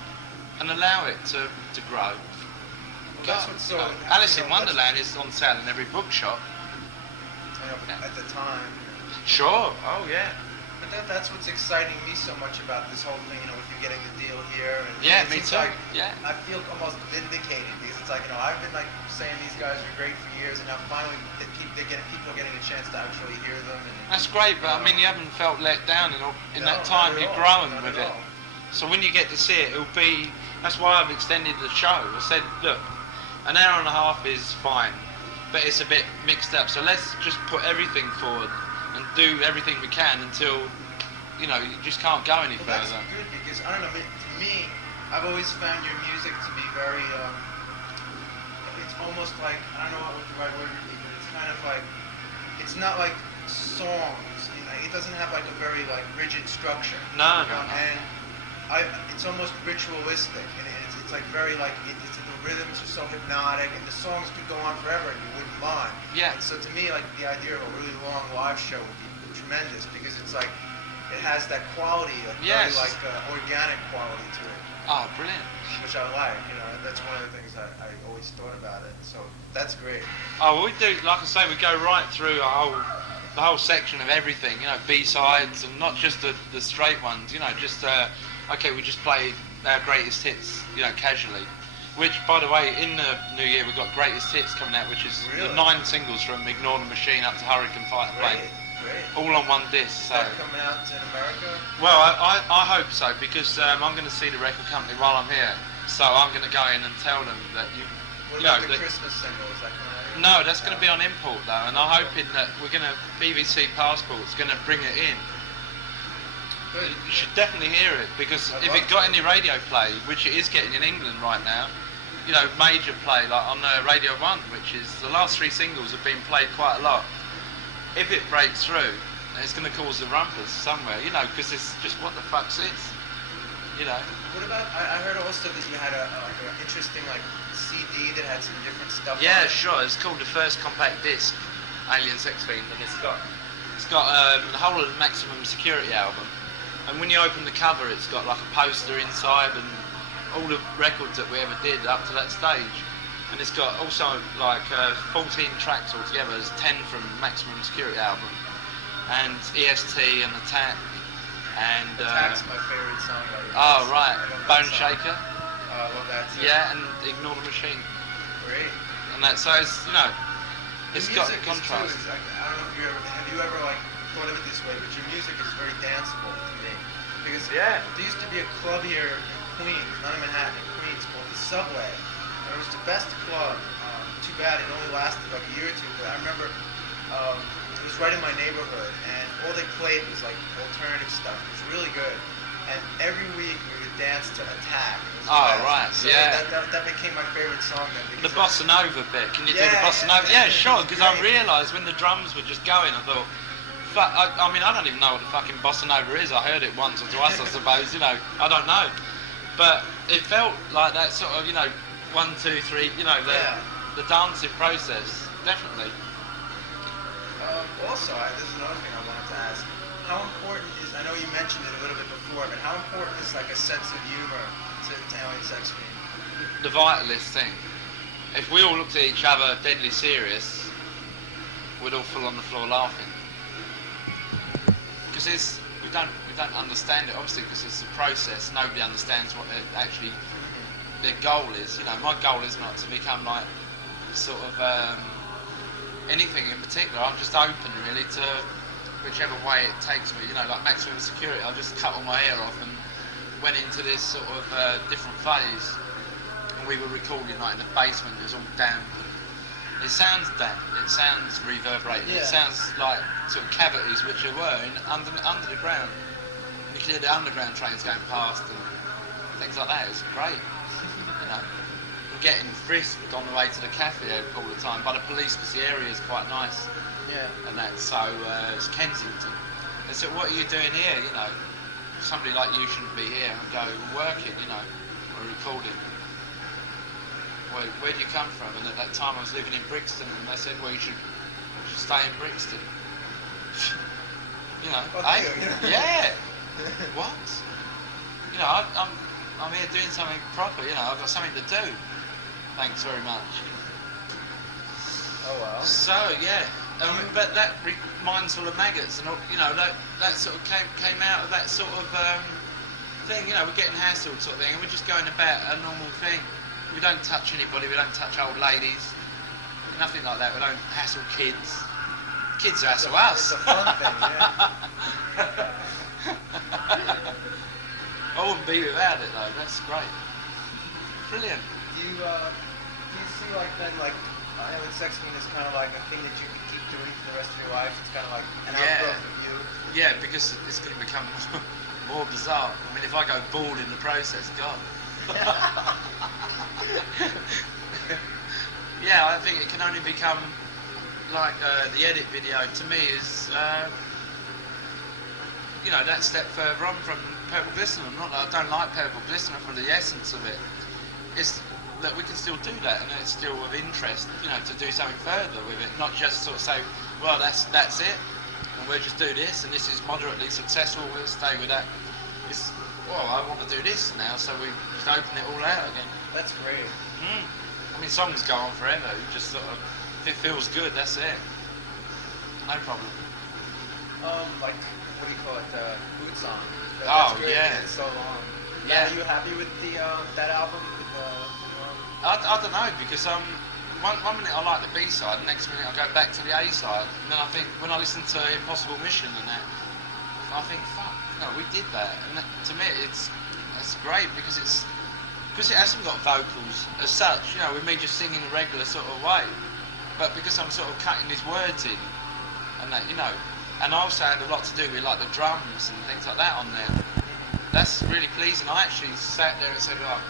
and allow it to grow? Well, that's what's so. Alice in Wonderland is on sale in every bookshop. At the time. Sure. Oh yeah. But that's what's exciting me so much about this whole thing. With you getting the deal here. And yeah, me too. Like, yeah. I feel almost vindicated because it's like I've been like saying these guys are great for years, and now finally people are getting a chance to actually hear them. And, that's great, but I mean you haven't felt let down in that time. You've grown with it. So when you get to see it, it'll be. That's why I've extended the show. I said, look, an hour and a half is fine, but it's a bit mixed up. So let's just put everything forward and do everything we can until you just can't go any further. That's good because I don't know. To me, I've always found your music to be very. It's almost like I don't know what the right word would be, but it's kind of like it's not like songs. It doesn't have like a very like rigid structure. No. And it's almost ritualistic, and it's like very like the rhythms are so hypnotic, and the songs could go on forever, and you wouldn't mind. Yeah. And so to me, like the idea of a really long live show would be tremendous because it's like it has that quality, like very like organic quality to it. Oh, brilliant. Which I like, that's one of the things I always thought about it. So that's great. Oh, we do, like I say, we go right through the whole section of everything, B-sides and not just the straight ones, just, okay, we just play our greatest hits, casually. Which, by the way, in the new year we've got greatest hits coming out, which is the 9 singles from Ignore the Machine up to Hurricane Fighter Plane. Great. All on one disc. Is that coming out in America? Well, I hope so, because I'm going to see the record company while I'm here. So I'm going to go in and tell them that What about the Christmas single? Is that coming out here? No, that's going to be on import though, and I'm hoping that BBC Passport's going to bring it in. Good. You should definitely hear it, because if it got any radio play, which it is getting in England right now, major play, like on Radio 1, which is the last 3 singles have been played quite a lot. If it breaks through, it's going to cause the rumpus somewhere, because it's just what the fuck's this? you know. What about? I heard also that you had an interesting like CD that had some different stuff. Yeah, on it. sure. It's called the first compact disc, Alien Sex Fiend, and it's got the whole of the Maximum Security album. And when you open the cover, it's got like a poster inside and all the records that we ever did up to that stage. And it's got also like 14 tracks altogether. There's 10 from Maximum Security album, and EST and Attack. And Attack's my favorite song. oh right, I love that Boneshaker. song. I love that too. Yeah, and Ignore the Machine. Great. And that, so it's, you know, it's The got music contrast. Is too, like, I don't know if have you ever like thought of it this way, but your music is very danceable to me. Because Yeah. there used to be a club here in Queens, not in Manhattan, in Queens, called the Subway. And it was the best club. Too bad it only lasted like a year or two, but I remember it was right in my neighborhood, and all they played was like alternative stuff. It was really good. And every week we would dance to Attack. It was the Oh, best. right, So yeah. that became my favorite song then. The because bossa nova bit, can you do the Yeah, bossa yeah, nova? Yeah, sure, because I great. realised when the drums were just going, I thought, fuck, I mean, I don't even know what the fucking bossa nova is. I heard it once or twice, I suppose, you know, I don't know. But it felt like that sort of, you know, 1, 2, 3, you know, the dancing process, definitely. Also, this is another thing I wanted to ask. How important is, I know you mentioned it a little bit before, but how important is like a sense of humor to Alien Sex Fiend? The vitalist thing. If we all looked at each other deadly serious, we'd all fall on the floor laughing. Because we don't understand it, obviously, because it's a process. Nobody understands what their goal is. You know, my goal is not to become like sort of anything in particular. I'm just open really to whichever way it takes me. You know, like Maximum Security, I just cut all my hair off and went into this sort of different phase. And we were recording like in the basement. It was all damp. It sounds damp. It sounds reverberated. Yeah. It sounds like sort of cavities, which there were under the ground. And you could hear the underground trains going past and things like that. It was great. You know, we're getting frisked on the way to the cafe all the time by the police because the area is quite nice. Yeah. And that, so it's Kensington. They said, what are you doing here? You know, somebody like you shouldn't be here. And go, working, you know, or recording. Well, where do you come from? And at that time I was living in Brixton, and they said, well, you should stay in Brixton. You know, Okay. yeah. What? You know, I'm here doing something proper. You know, I've got something to do. Thanks very much. Oh wow. So yeah, but that mindful of maggots and all, you know, that sort of came out of that sort of thing. You know, we're getting hassled sort of thing, and we're just going about a normal thing. We don't touch anybody. We don't touch old ladies. Nothing like that. We don't hassle kids. Kids hassle us. It's a fun thing, yeah. I wouldn't be without it though. That's great. Brilliant. Do you see like then like Alien Sex Fiend is kind of like a thing that you can keep doing for the rest of your life? It's kind of like an outgrowth of you. Yeah, because it's going to become more bizarre. I mean, if I go bald in the process, God. Yeah, I think it can only become like the edit video to me is you know, that step further on from Purple Glycerin. Not that I don't like Purple Glycerin for the essence of it. It's that we can still do that, and it's still of interest, you know, to do something further with it, not just sort of say, well, that's it, and we'll just do this, and this is moderately successful, we'll stay with that. It's, well, I want to do this now, so we just open it all out again. That's great. I mean, songs go on forever. You just sort of, if it feels good, that's it. No problem. Like what do you call it? Food song. Oh, That's great. yeah. It's so long. Yeah. Are you happy with the that album? I don't know, because one minute I like the B side, the next minute I go back to the A side, and then I think when I listen to Impossible Mission and that, I think, fuck, no, we did that, and that, to me it's great because it hasn't got vocals as such, you know, with me just singing a regular sort of way, but because I'm sort of cutting these words in, and that, you know, and I also had a lot to do with like the drums and things like that on there. That's really pleasing. I actually sat there and said, oh,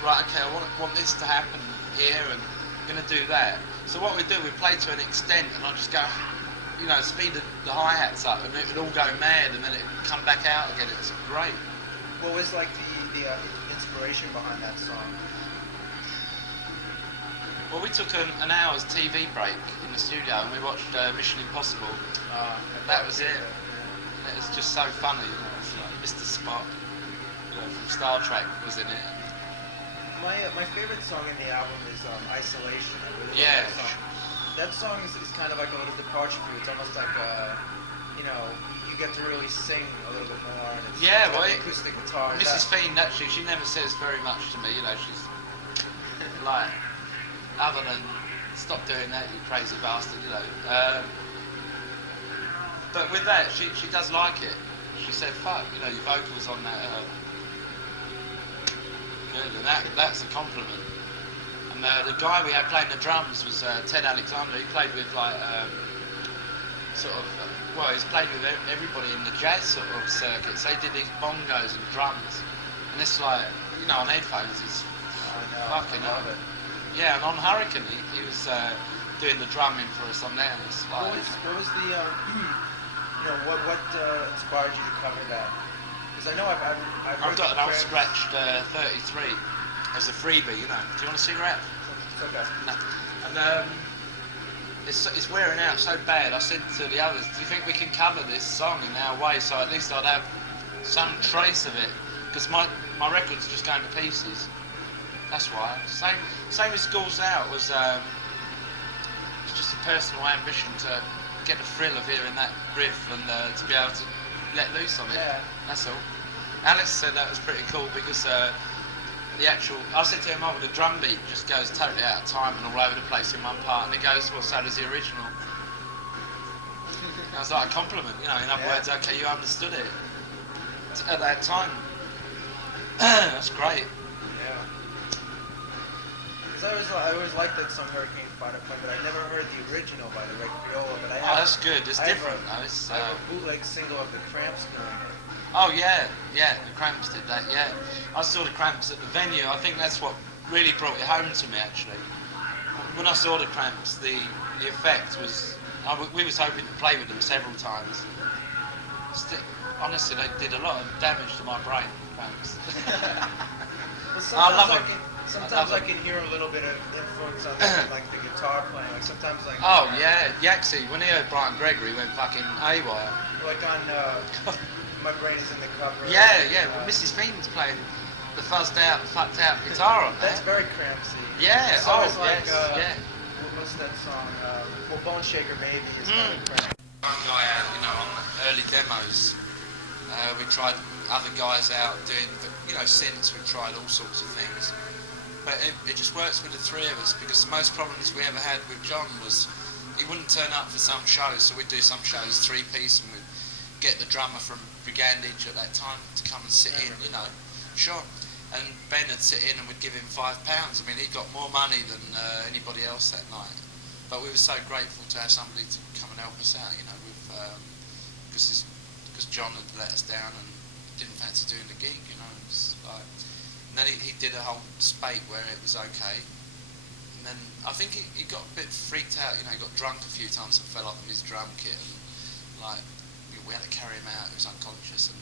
right, okay, I want this to happen here, and I'm going to do that. So what we do, we play to an extent, and I just go, you know, speed the hi-hats up, and it would all go mad, and then it would come back out again. It's great. What was like the the inspiration behind that song? Well, we took an hour's TV break in the studio and we watched Mission Impossible. That was it. And it was just so funny. You know, it's like Mr. Spock, you know, from Star Trek was in it. My favorite song in the album is Isolation. I really Yeah. love that song. That song is kind of like a little departure for you. It's almost like you know, you get to really sing a little bit more. And it's Yeah, got well, the acoustic guitar. Mrs. Fiend, actually, she never says very much to me. You know, she's like, other than stop doing that, you crazy bastard. You know. But with that, she does like it. She said, "Fuck, you know, your vocals on that good," and that's a compliment. And the guy we had playing the drums was Ted Alexander. He played with like well, he's played with everybody in the jazz sort of circuit. So he did these bongos and drums, and it's like, you know, on headphones, it's fucking I love it. Yeah, and on Hurricane, he was doing the drumming for us on there. And it's like, What was the you know, what inspired you to cover that? Because I know I've I've got an old scratched 33 as a freebie, you know. Do you want a cigarette? It's okay. No. And it's wearing out so bad. I said to the others, do you think we can cover this song in our way so at least I'd have some trace of it? Because my record's just going to pieces. That's why. Same as Schools Out was it's just a personal ambition to get the thrill of hearing that riff and to be able to let loose on it. Yeah. That's all. Alice said that was pretty cool because I said to him, oh, the drum beat just goes totally out of time and all over the place in one part, and he goes, well, so does the original. And I was like, a compliment, you know, in other words, okay, you understood it at that time. That's great. Yeah. Because I always liked that song Hurricane Fighter Plane, but I never heard the original by the Red Viola. But I have, that's good. It's different though. It's, I have a bootleg single of the Cramps doing it. Oh yeah, the Cramps did that. Yeah, I saw the Cramps at the venue. I think that's what really brought it home to me. Actually, when I saw the Cramps, the effect was. We was hoping to play with them several times. Honestly, they did a lot of damage to my brain. Cramps. Well, I love them. Sometimes I can hear a little bit of influence on like the guitar playing. Like sometimes like. Oh yeah, Yaxie. When he heard Brian Gregory, went fucking AWOL. Like on My Brain Is in the Cover. Yeah. Mrs. Fiend's playing the fucked out guitar on that. That's very Crampsy. Yeah. It's always like, yeah. What's that song? Well, Boneshaker Baby is kind of Crampsy. One guy out, you know, on the early demos. We tried other guys out doing, you know, synths. We tried all sorts of things. But it just works with the three of us because the most problems we ever had with John was he wouldn't turn up for some shows, so we'd do some shows 3-piece and we'd get the drummer from Brigandage at that time to come and sit in, you know. Sure. And Ben would sit in and we'd give him £5. I mean, he got more money than anybody else that night. But we were so grateful to have somebody to come and help us out, you know, because John had let us down and didn't fancy doing the gig, you know. It was like, and then he did a whole spate where it was okay. And then I think he got a bit freaked out, you know, he got drunk a few times and fell off of his drum kit and like, we had to carry him out, he was unconscious, and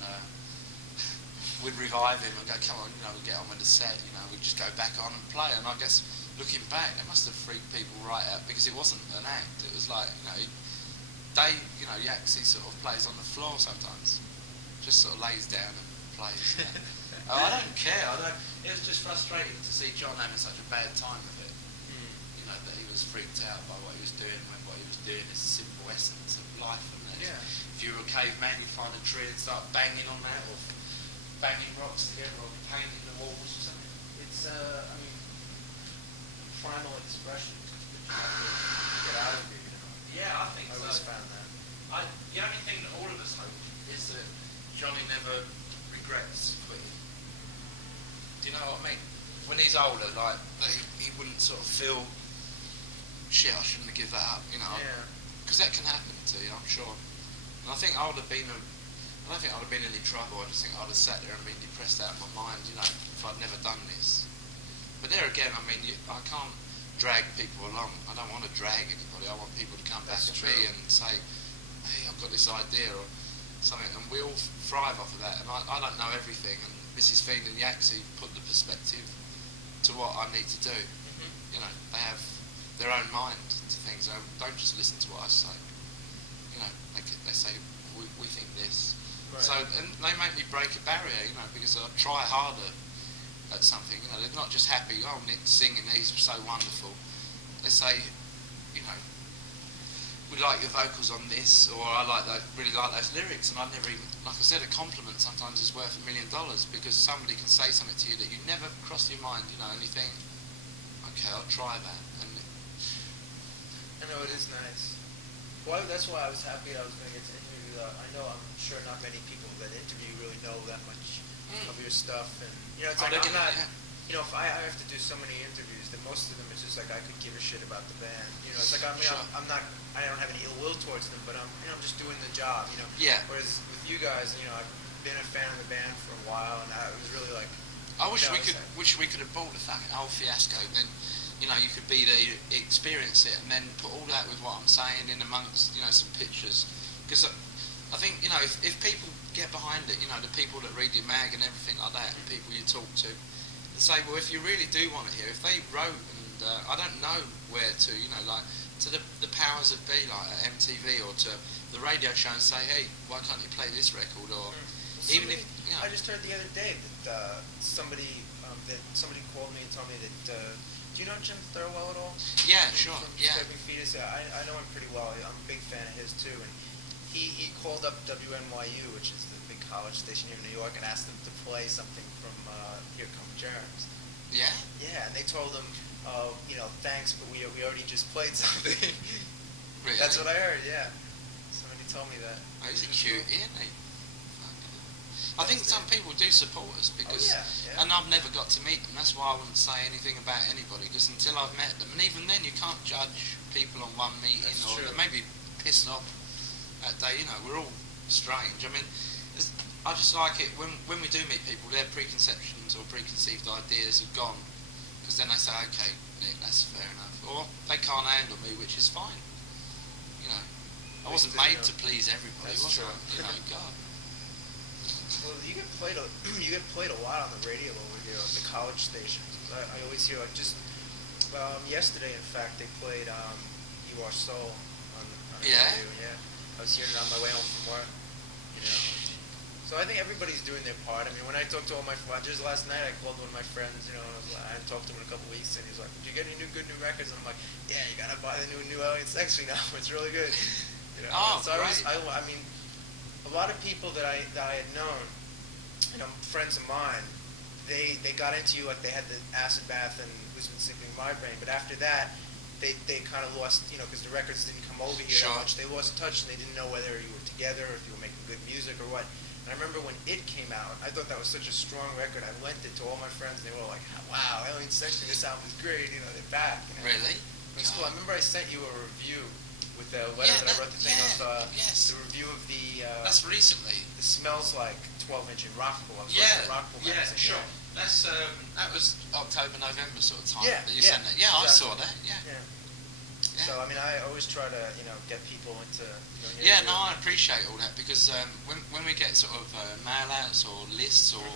we'd revive him and go, come on, you know, we'll get on with the set, you know, we'd just go back on and play. And I guess looking back, that must have freaked people right out because it wasn't an act, it was like, you know, Yaxie sort of plays on the floor sometimes, just sort of lays down and plays. I don't care, it was just frustrating to see John having such a bad time with it, you know, that he was freaked out by what he was doing when what he was doing is the simple essence of life. And Yeah. if you were a caveman, you'd find a tree and start banging on that, or banging rocks together, or painting the walls or something. It's I mean, primal expression that you have to get out of you. You know? Yeah, I think I so. always found that. The only thing that all of us hope is that Johnny never regrets quitting. Do you know what I mean? When he's older, like, he wouldn't sort of feel, shit, I shouldn't have given that up, you know. Yeah. Because that can happen to you, I'm sure. And I think I don't think I'd have been in any trouble. I just think I'd have sat there and been depressed out of my mind, you know, if I'd never done this. But there again, I mean, I can't drag people along. I don't want to drag anybody. I want people to come back to me and say, hey, I've got this idea or something. And we all thrive off of that. And I don't know everything. And Mrs. Fiend and Yaxie put the perspective to what I need to do. You know, they have their own mind to things. Don't just listen to what I say. You know, they say we think this. Right. So and they make me break a barrier. You know, because I try harder at something. You know, they're not just happy. Oh, Nick's singing. He's so wonderful. They say, you know, we like your vocals on this, or I really like those lyrics, and I never even, like I said, a compliment sometimes is worth $1 million because somebody can say something to you that you never crossed your mind, you know, and you think, okay, I'll try that. And I know it is nice. Well, that's why I was happy I was going to get to interview. I know I'm sure not many people that interview really know that much of your stuff, and you know, it's like I'm not. Yeah. You know, if I have to do so many interviews, that most of them it's just like I could give a shit about the band. You know, it's like I mean, sure. I don't have any ill will towards them, but I'm just doing the job. You know. Yeah. Whereas with you guys, you know, I've been a fan of the band for a while, and I was really like. I wish we could have bought the fucking whole fiasco. Then, you know, you could be there, experience it, and then put all that with what I'm saying in amongst, you know, some pictures. Because I think, you know, if people get behind it, you know, the people that read your mag and everything like that, and people you talk to. And say, well, if you really do want it here, if they wrote, and I don't know where to, you know, like to the powers that be, like at MTV or to the radio show and say, hey, why can't you play this record? Or even if, you know. I just heard the other day that somebody called me and told me that, do you know Jim Thurwell at all? Yeah, sure, from yeah. Fetus. I know him pretty well. I'm a big fan of his too, and he called up WNYU, which is the big college station here in New York, and asked them to play something from Here Come Germs. Yeah? Yeah, and they told him, you know, thanks, but we already just played something. Really? That's what I heard, yeah. Somebody told me that. Oh, he's a cute, isn't he? I think some people do support us because, and I've never got to meet them. That's why I wouldn't say anything about anybody, because until I've met them, and even then you can't judge people on one meeting, or they may be pissed off that day. You know, we're all strange. I mean, I just like it when we do meet people, their preconceptions or preconceived ideas are gone, because then they say, okay, Nick, that's fair enough, or they can't handle me, which is fine. You know, I wasn't made to please everybody, was I? You know, God. Well, you get played a lot on the radio over here at the college stations. I always hear, like, just yesterday, in fact, they played "You Are Soul" on the radio. Yeah, I was hearing it on my way home from work. You know, so I think everybody's doing their part. I mean, when I talked to all my friends, just last night, I called one of my friends. You know, and I hadn't talked to him in a couple weeks, and he's like, "Do you get any good new records?" And I'm like, "Yeah, you gotta buy the new Alien Sexy now. It's really good." You know, oh, so great. I mean, a lot of people that I had known, you know, friends of mine, they got into you, like they had the acid bath and Who's Been Sleeping in My Brain, but after that, they kind of lost, you know, because the records didn't come over here that much. They lost touch, and they didn't know whether you were together, or if you were making good music or what. And I remember when It came out, I thought that was such a strong record. I lent it to all my friends, and they were like, wow, Alien Sexy, this album is great, you know, they're back. You know? Really? It was cool. I remember I sent you a review with the letter that I wrote, the thing of the review of the that's recently. It Smells Like 12-inch in Rockpool. I was Rockpool magazine. Sure. That's that was October, November sort of time that you sent that. Yeah, exactly. I saw that. Yeah. So I mean, I always try to, you know, get people into. Yeah, no, I appreciate all that because when we get sort of mail outs or lists or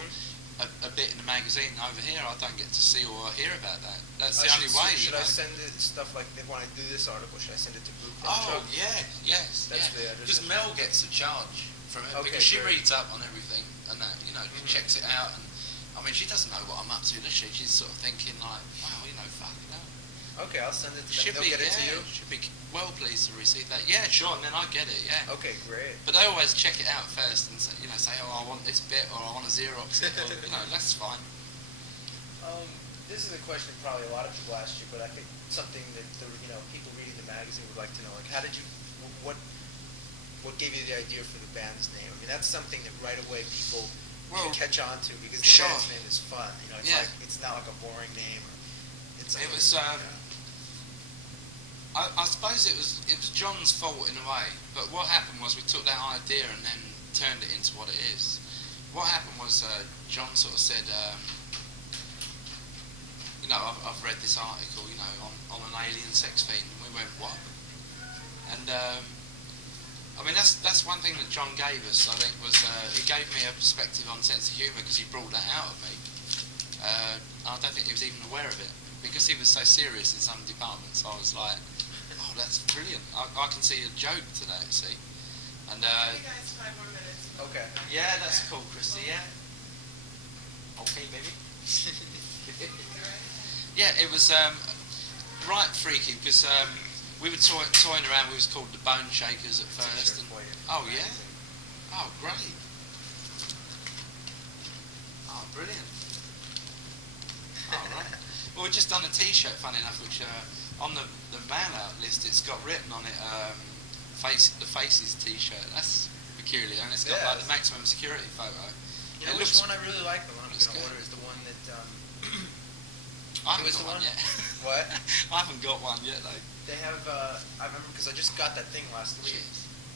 a bit in the magazine over here, I don't get to see or hear about that. That's the only way. Should I send it stuff like they want to do this article? Should I send it to Group? Oh yes. Because Mel gets a charge from it because she reads up on everything and that, you know, checks it out. And I mean, she doesn't know what I'm up to, does she? She's sort of thinking like, wow, you know, fuck it up. Okay, I'll send it to them. They'll get it to you? Should be well pleased to receive that. Yeah, sure, and then I get it, yeah. Okay, great. But they always check it out first and say, you know, oh, I want this bit, or I want a Xerox it, or, you know, that's fine. This is a question probably a lot of people ask you, but I think something that, you know, people reading the magazine would like to know. Like, how did you, what gave you the idea for the band's name? I mean, that's something that right away people can catch on to because the band's name is fun. You know, it's like, it's not like a boring name. It was, I suppose it was John's fault in a way, but what happened was we took that idea and then turned it into what it is. What happened was John sort of said, you know, I've read this article, you know, on an alien sex fiend, and we went, what? And I mean, that's one thing that John gave us, I think, was he gave me a perspective on sense of humour because he brought that out of me. I don't think he was even aware of it because he was so serious in some departments. I was like, oh, that's brilliant. I can see a joke to that, you see. And You guys 5 more minutes. Okay. yeah, that's cool, Christy. Yeah. Okay, baby. Yeah, it was right freaky because we were toying around. We was called the Boneshakers at first. And, oh yeah. Oh great. Oh brilliant. All right. Well, we've just done a T-shirt, funny enough, which on the mail out list it's got written on it the Faces T-shirt. That's peculiar, and it's got like the maximum security photo. You know which one I really like? The one I'm going to order is the one that. I haven't got one yet. What? I haven't got one yet though. They have. I remember because I just got that thing last week.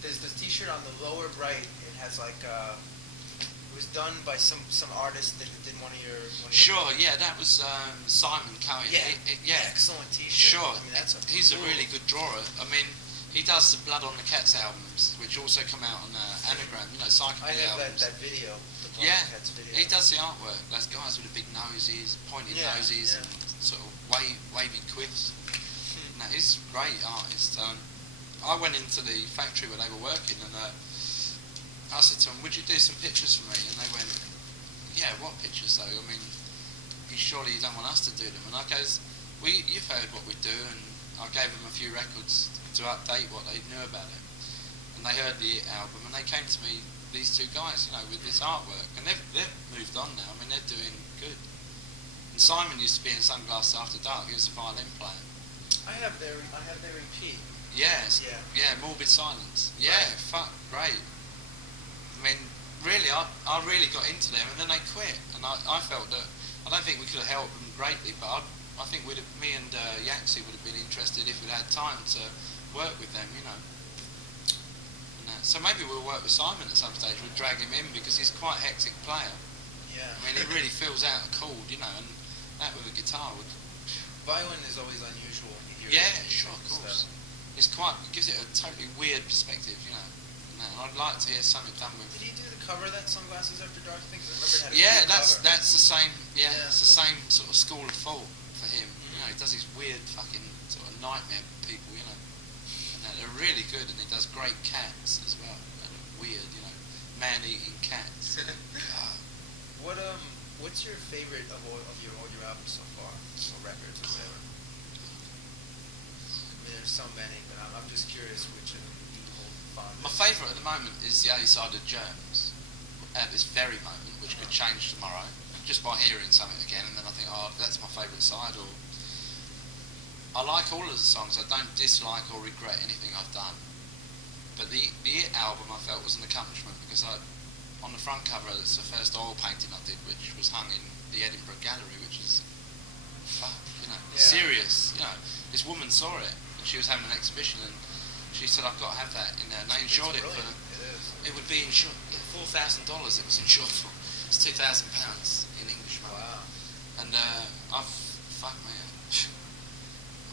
There's this T-shirt on the lower right. It has like. It was done by some artist that did one of your. Sure, yeah, that was Simon Cohen. Yeah, yeah. Excellent T-shirt. Sure, I mean, he's a really good drawer. I mean, he does the Blood on the Cats albums, which also come out on Anagram. You know, psychic I have albums. that video. The Blood Yeah, on the Cats video. he does the artwork. Those guys with the big noses, pointed noses, and sort of wavy quiffs. No, he's a great artist. I went into the factory where they were working, and I said to them, "Would you do some pictures for me?" And they went, "Yeah, what pictures though? I mean, surely you don't want us to do them?" And I goes, "Well, you've heard what we do," and I gave them a few records to update what they knew about it. And they heard the album, and they came to me, these two guys, you know, with this artwork, and they've moved on now. I mean, they're doing good. And Simon used to be in Sunglasses After Dark. He was a violin player. I have their EP. Yes. Yeah. Morbid Silence. Yeah. Right. Fuck. Great. I mean, really, I really got into them, and then they quit. And I felt that I don't think we could have helped them greatly, but I think me and Yaxie would have been interested if we'd had time to work with them, you know. And, so maybe we'll work with Simon at some stage. We'll drag him in because he's quite a hectic player. Yeah. I mean, he really fills out a chord, you know, and that with a guitar would. Violin is always unusual when you hear. Yeah, sure, of course. It's it gives it a totally weird perspective, you know. And I'd like to hear something done with. Did he do the cover of that Sunglasses After Dark thing? 'Cause I remember it had a Yeah, cover. that's the same. Yeah, it's the same sort of school of thought for him. You know, he does these weird fucking sort of nightmare people. You know, and they're really good, and he does great cats as well. They're weird, you know, man-eating cats. What's your favorite of all your albums so far, or records or whatever? I mean, there's so many, but I'm just curious which of them you hold fondest. My favourite at the moment is the A side of Germs. At this very moment, which could change tomorrow, just by hearing something again, and then I think, oh, that's my favourite side. Or I like all of the songs. I don't dislike or regret anything I've done. But the It album I felt was an accomplishment because on the front cover, it's the first oil painting I did, which was hung in the Edinburgh Gallery, which is, you know, serious. You know, this woman saw it, and she was having an exhibition, and she said, "I've got to have that in there." And they insured it for. It would be insured $4,000. It was insured for. It's £2,000 in English money. Wow. And fuck man.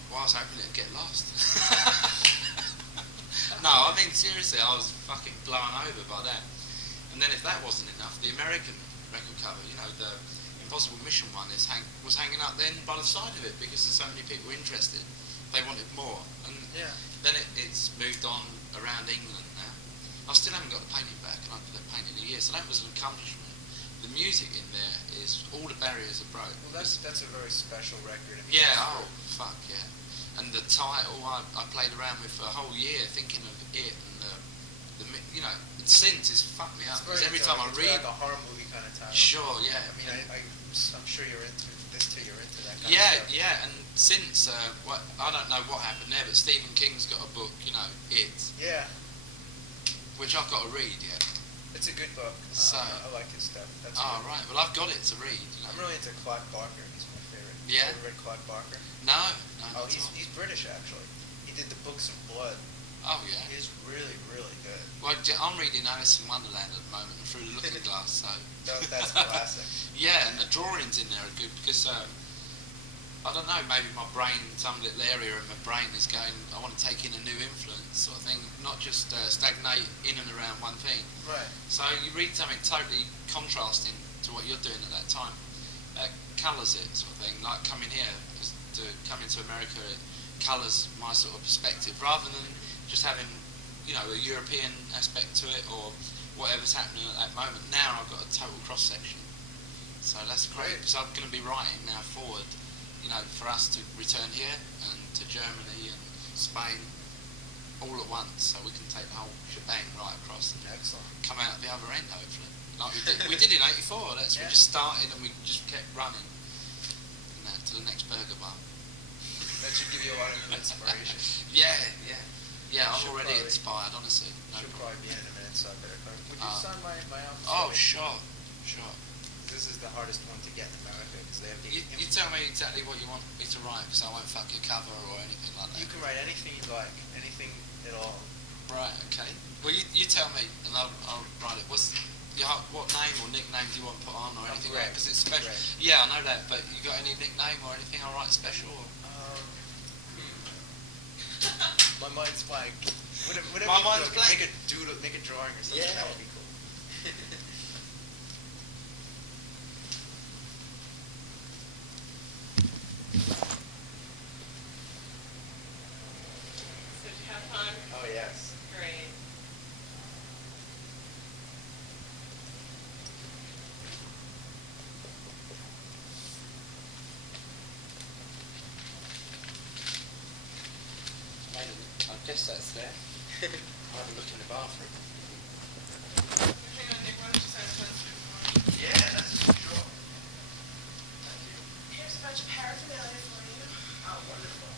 Well, I was hoping it'd get lost. No, I mean seriously, I was fucking blown over by that. And then if that wasn't enough, the American record cover, you know, the Impossible Mission one was hanging up then by the side of it because there's so many people interested. They wanted more. And then it's moved on around England now. I still haven't got the painting back, and I've been painting a year, so that was an accomplishment. The music in there is, all the barriers are broke. Well, that's a very special record. I mean, yeah, oh, fuck, yeah. And the title, I played around with for a whole year thinking of it, and the you know, since it's fucked me up. Because every time I read... It's like a horror movie kind of title. Sure, yeah. I mean, I'm sure you're into this too, you're into that kind of stuff. Yeah, and since, I don't know what happened there, but Stephen King's got a book, you know, It. Yeah. Which I've got to read, yeah. It's a good book. So, I like his stuff. That's right. Well, I've got it to read. You know. I'm really into Clive Barker. He's my favorite. Yeah. You ever read Clive Barker? No. Oh, he's British, actually. He did the Books of Blood. Oh, yeah. He's really, really good. Well, I'm reading Alice in Wonderland at the moment through the Looking Glass, so... That's classic. Yeah, and the drawings in there are good because I don't know, maybe my brain, some little area in my brain is going, I want to take in a new influence sort of thing, not just stagnate in and around one thing. Right. So you read something totally contrasting to what you're doing at that time. Colours it sort of thing, like coming here, to come into America, it colours my sort of perspective, rather than just having, you know, a European aspect to it or whatever's happening at that moment. Now I've got a total cross-section. So that's great, because I'm going to be writing now forward, you know, for us to return here and to Germany and Spain all at once, so we can take the whole shebang right across and Excellent. come out the other end, hopefully. Like we did in '84. We just started and we just kept running to the next burger bar. That should give you a lot of inspiration. Yeah. I'm Should already probably- inspired, honestly. No Should problem. probably be in a minute, so I better come. Would you sign my album? Oh, sure. This is the hardest one to get in America because they have the. You tell me exactly what you want me to write, because I won't fuck your cover or anything like that. You can write anything you like, anything at all. Right, okay. Well, you tell me, and I'll write it. What name or nickname do you want put on or anything like that? Because it's special. Greg. Yeah, I know that, but you got any nickname or anything I'll write special? Or? My mind's blank. Whatever My you mind's feel, blank. Make a doodle, make a drawing or something. Yeah. That would be cool. So did you have fun? Oh yes. Great. I guess that's there. I'll have a look in the bathroom. Hang on, Nick, why don't you sign a poster for me? Yeah, that's sure. Thank you. Here's a bunch of paraphernalia for you. Oh, wonderful.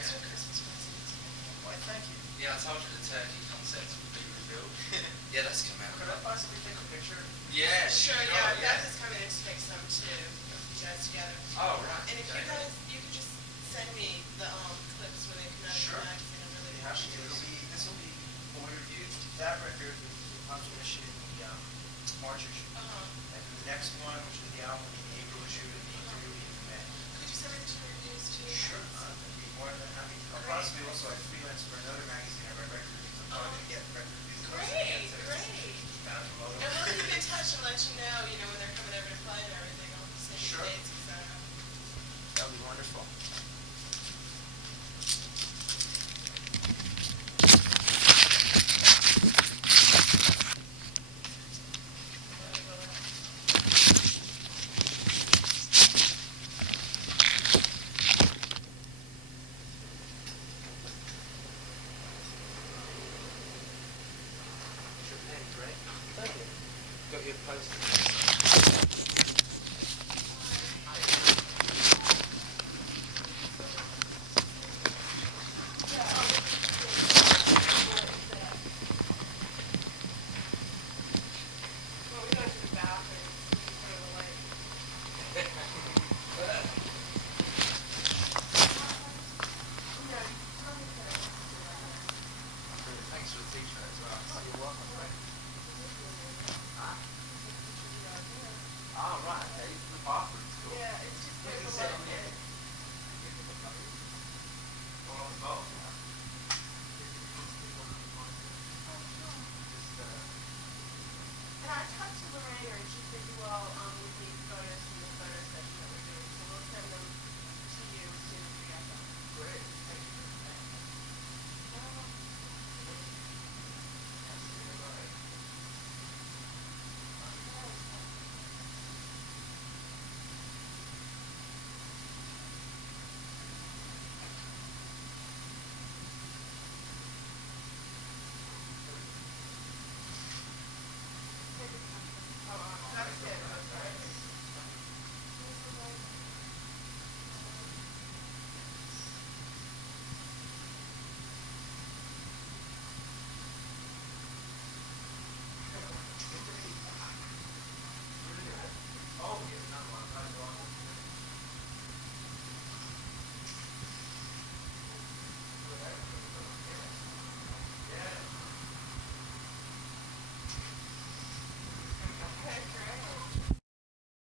It's your Christmas present. Why, thank you. Yeah, I told you the turkey concept would be revealed. Yeah, that's come out. Could I possibly take a picture? Yeah, Sure, yeah, Beth is coming in to take some too, of you guys together. Oh, right. And if you guys, you could just send me the clips where they come out of Sure. the magazine, I'm really Yeah, appreciate it. this will be when we reviewed that record with the Punch issue in the March issue. Uh-huh. And then the next one, which is the album in the April issue, and the interview will be in May. Could you send me the two reviews too? Sure. I'd be more than happy to. I'll Great. possibly also like freelance for another magazine. I write record reviews. I'm probably gonna get record reviews. Great. Kind of promote And we'll them. keep in touch and let you know, when they're coming over to play and everything. I'll send you Sure. dates, because I don't know. That would be wonderful. Your pen, Greg. Thank you. Got your poster.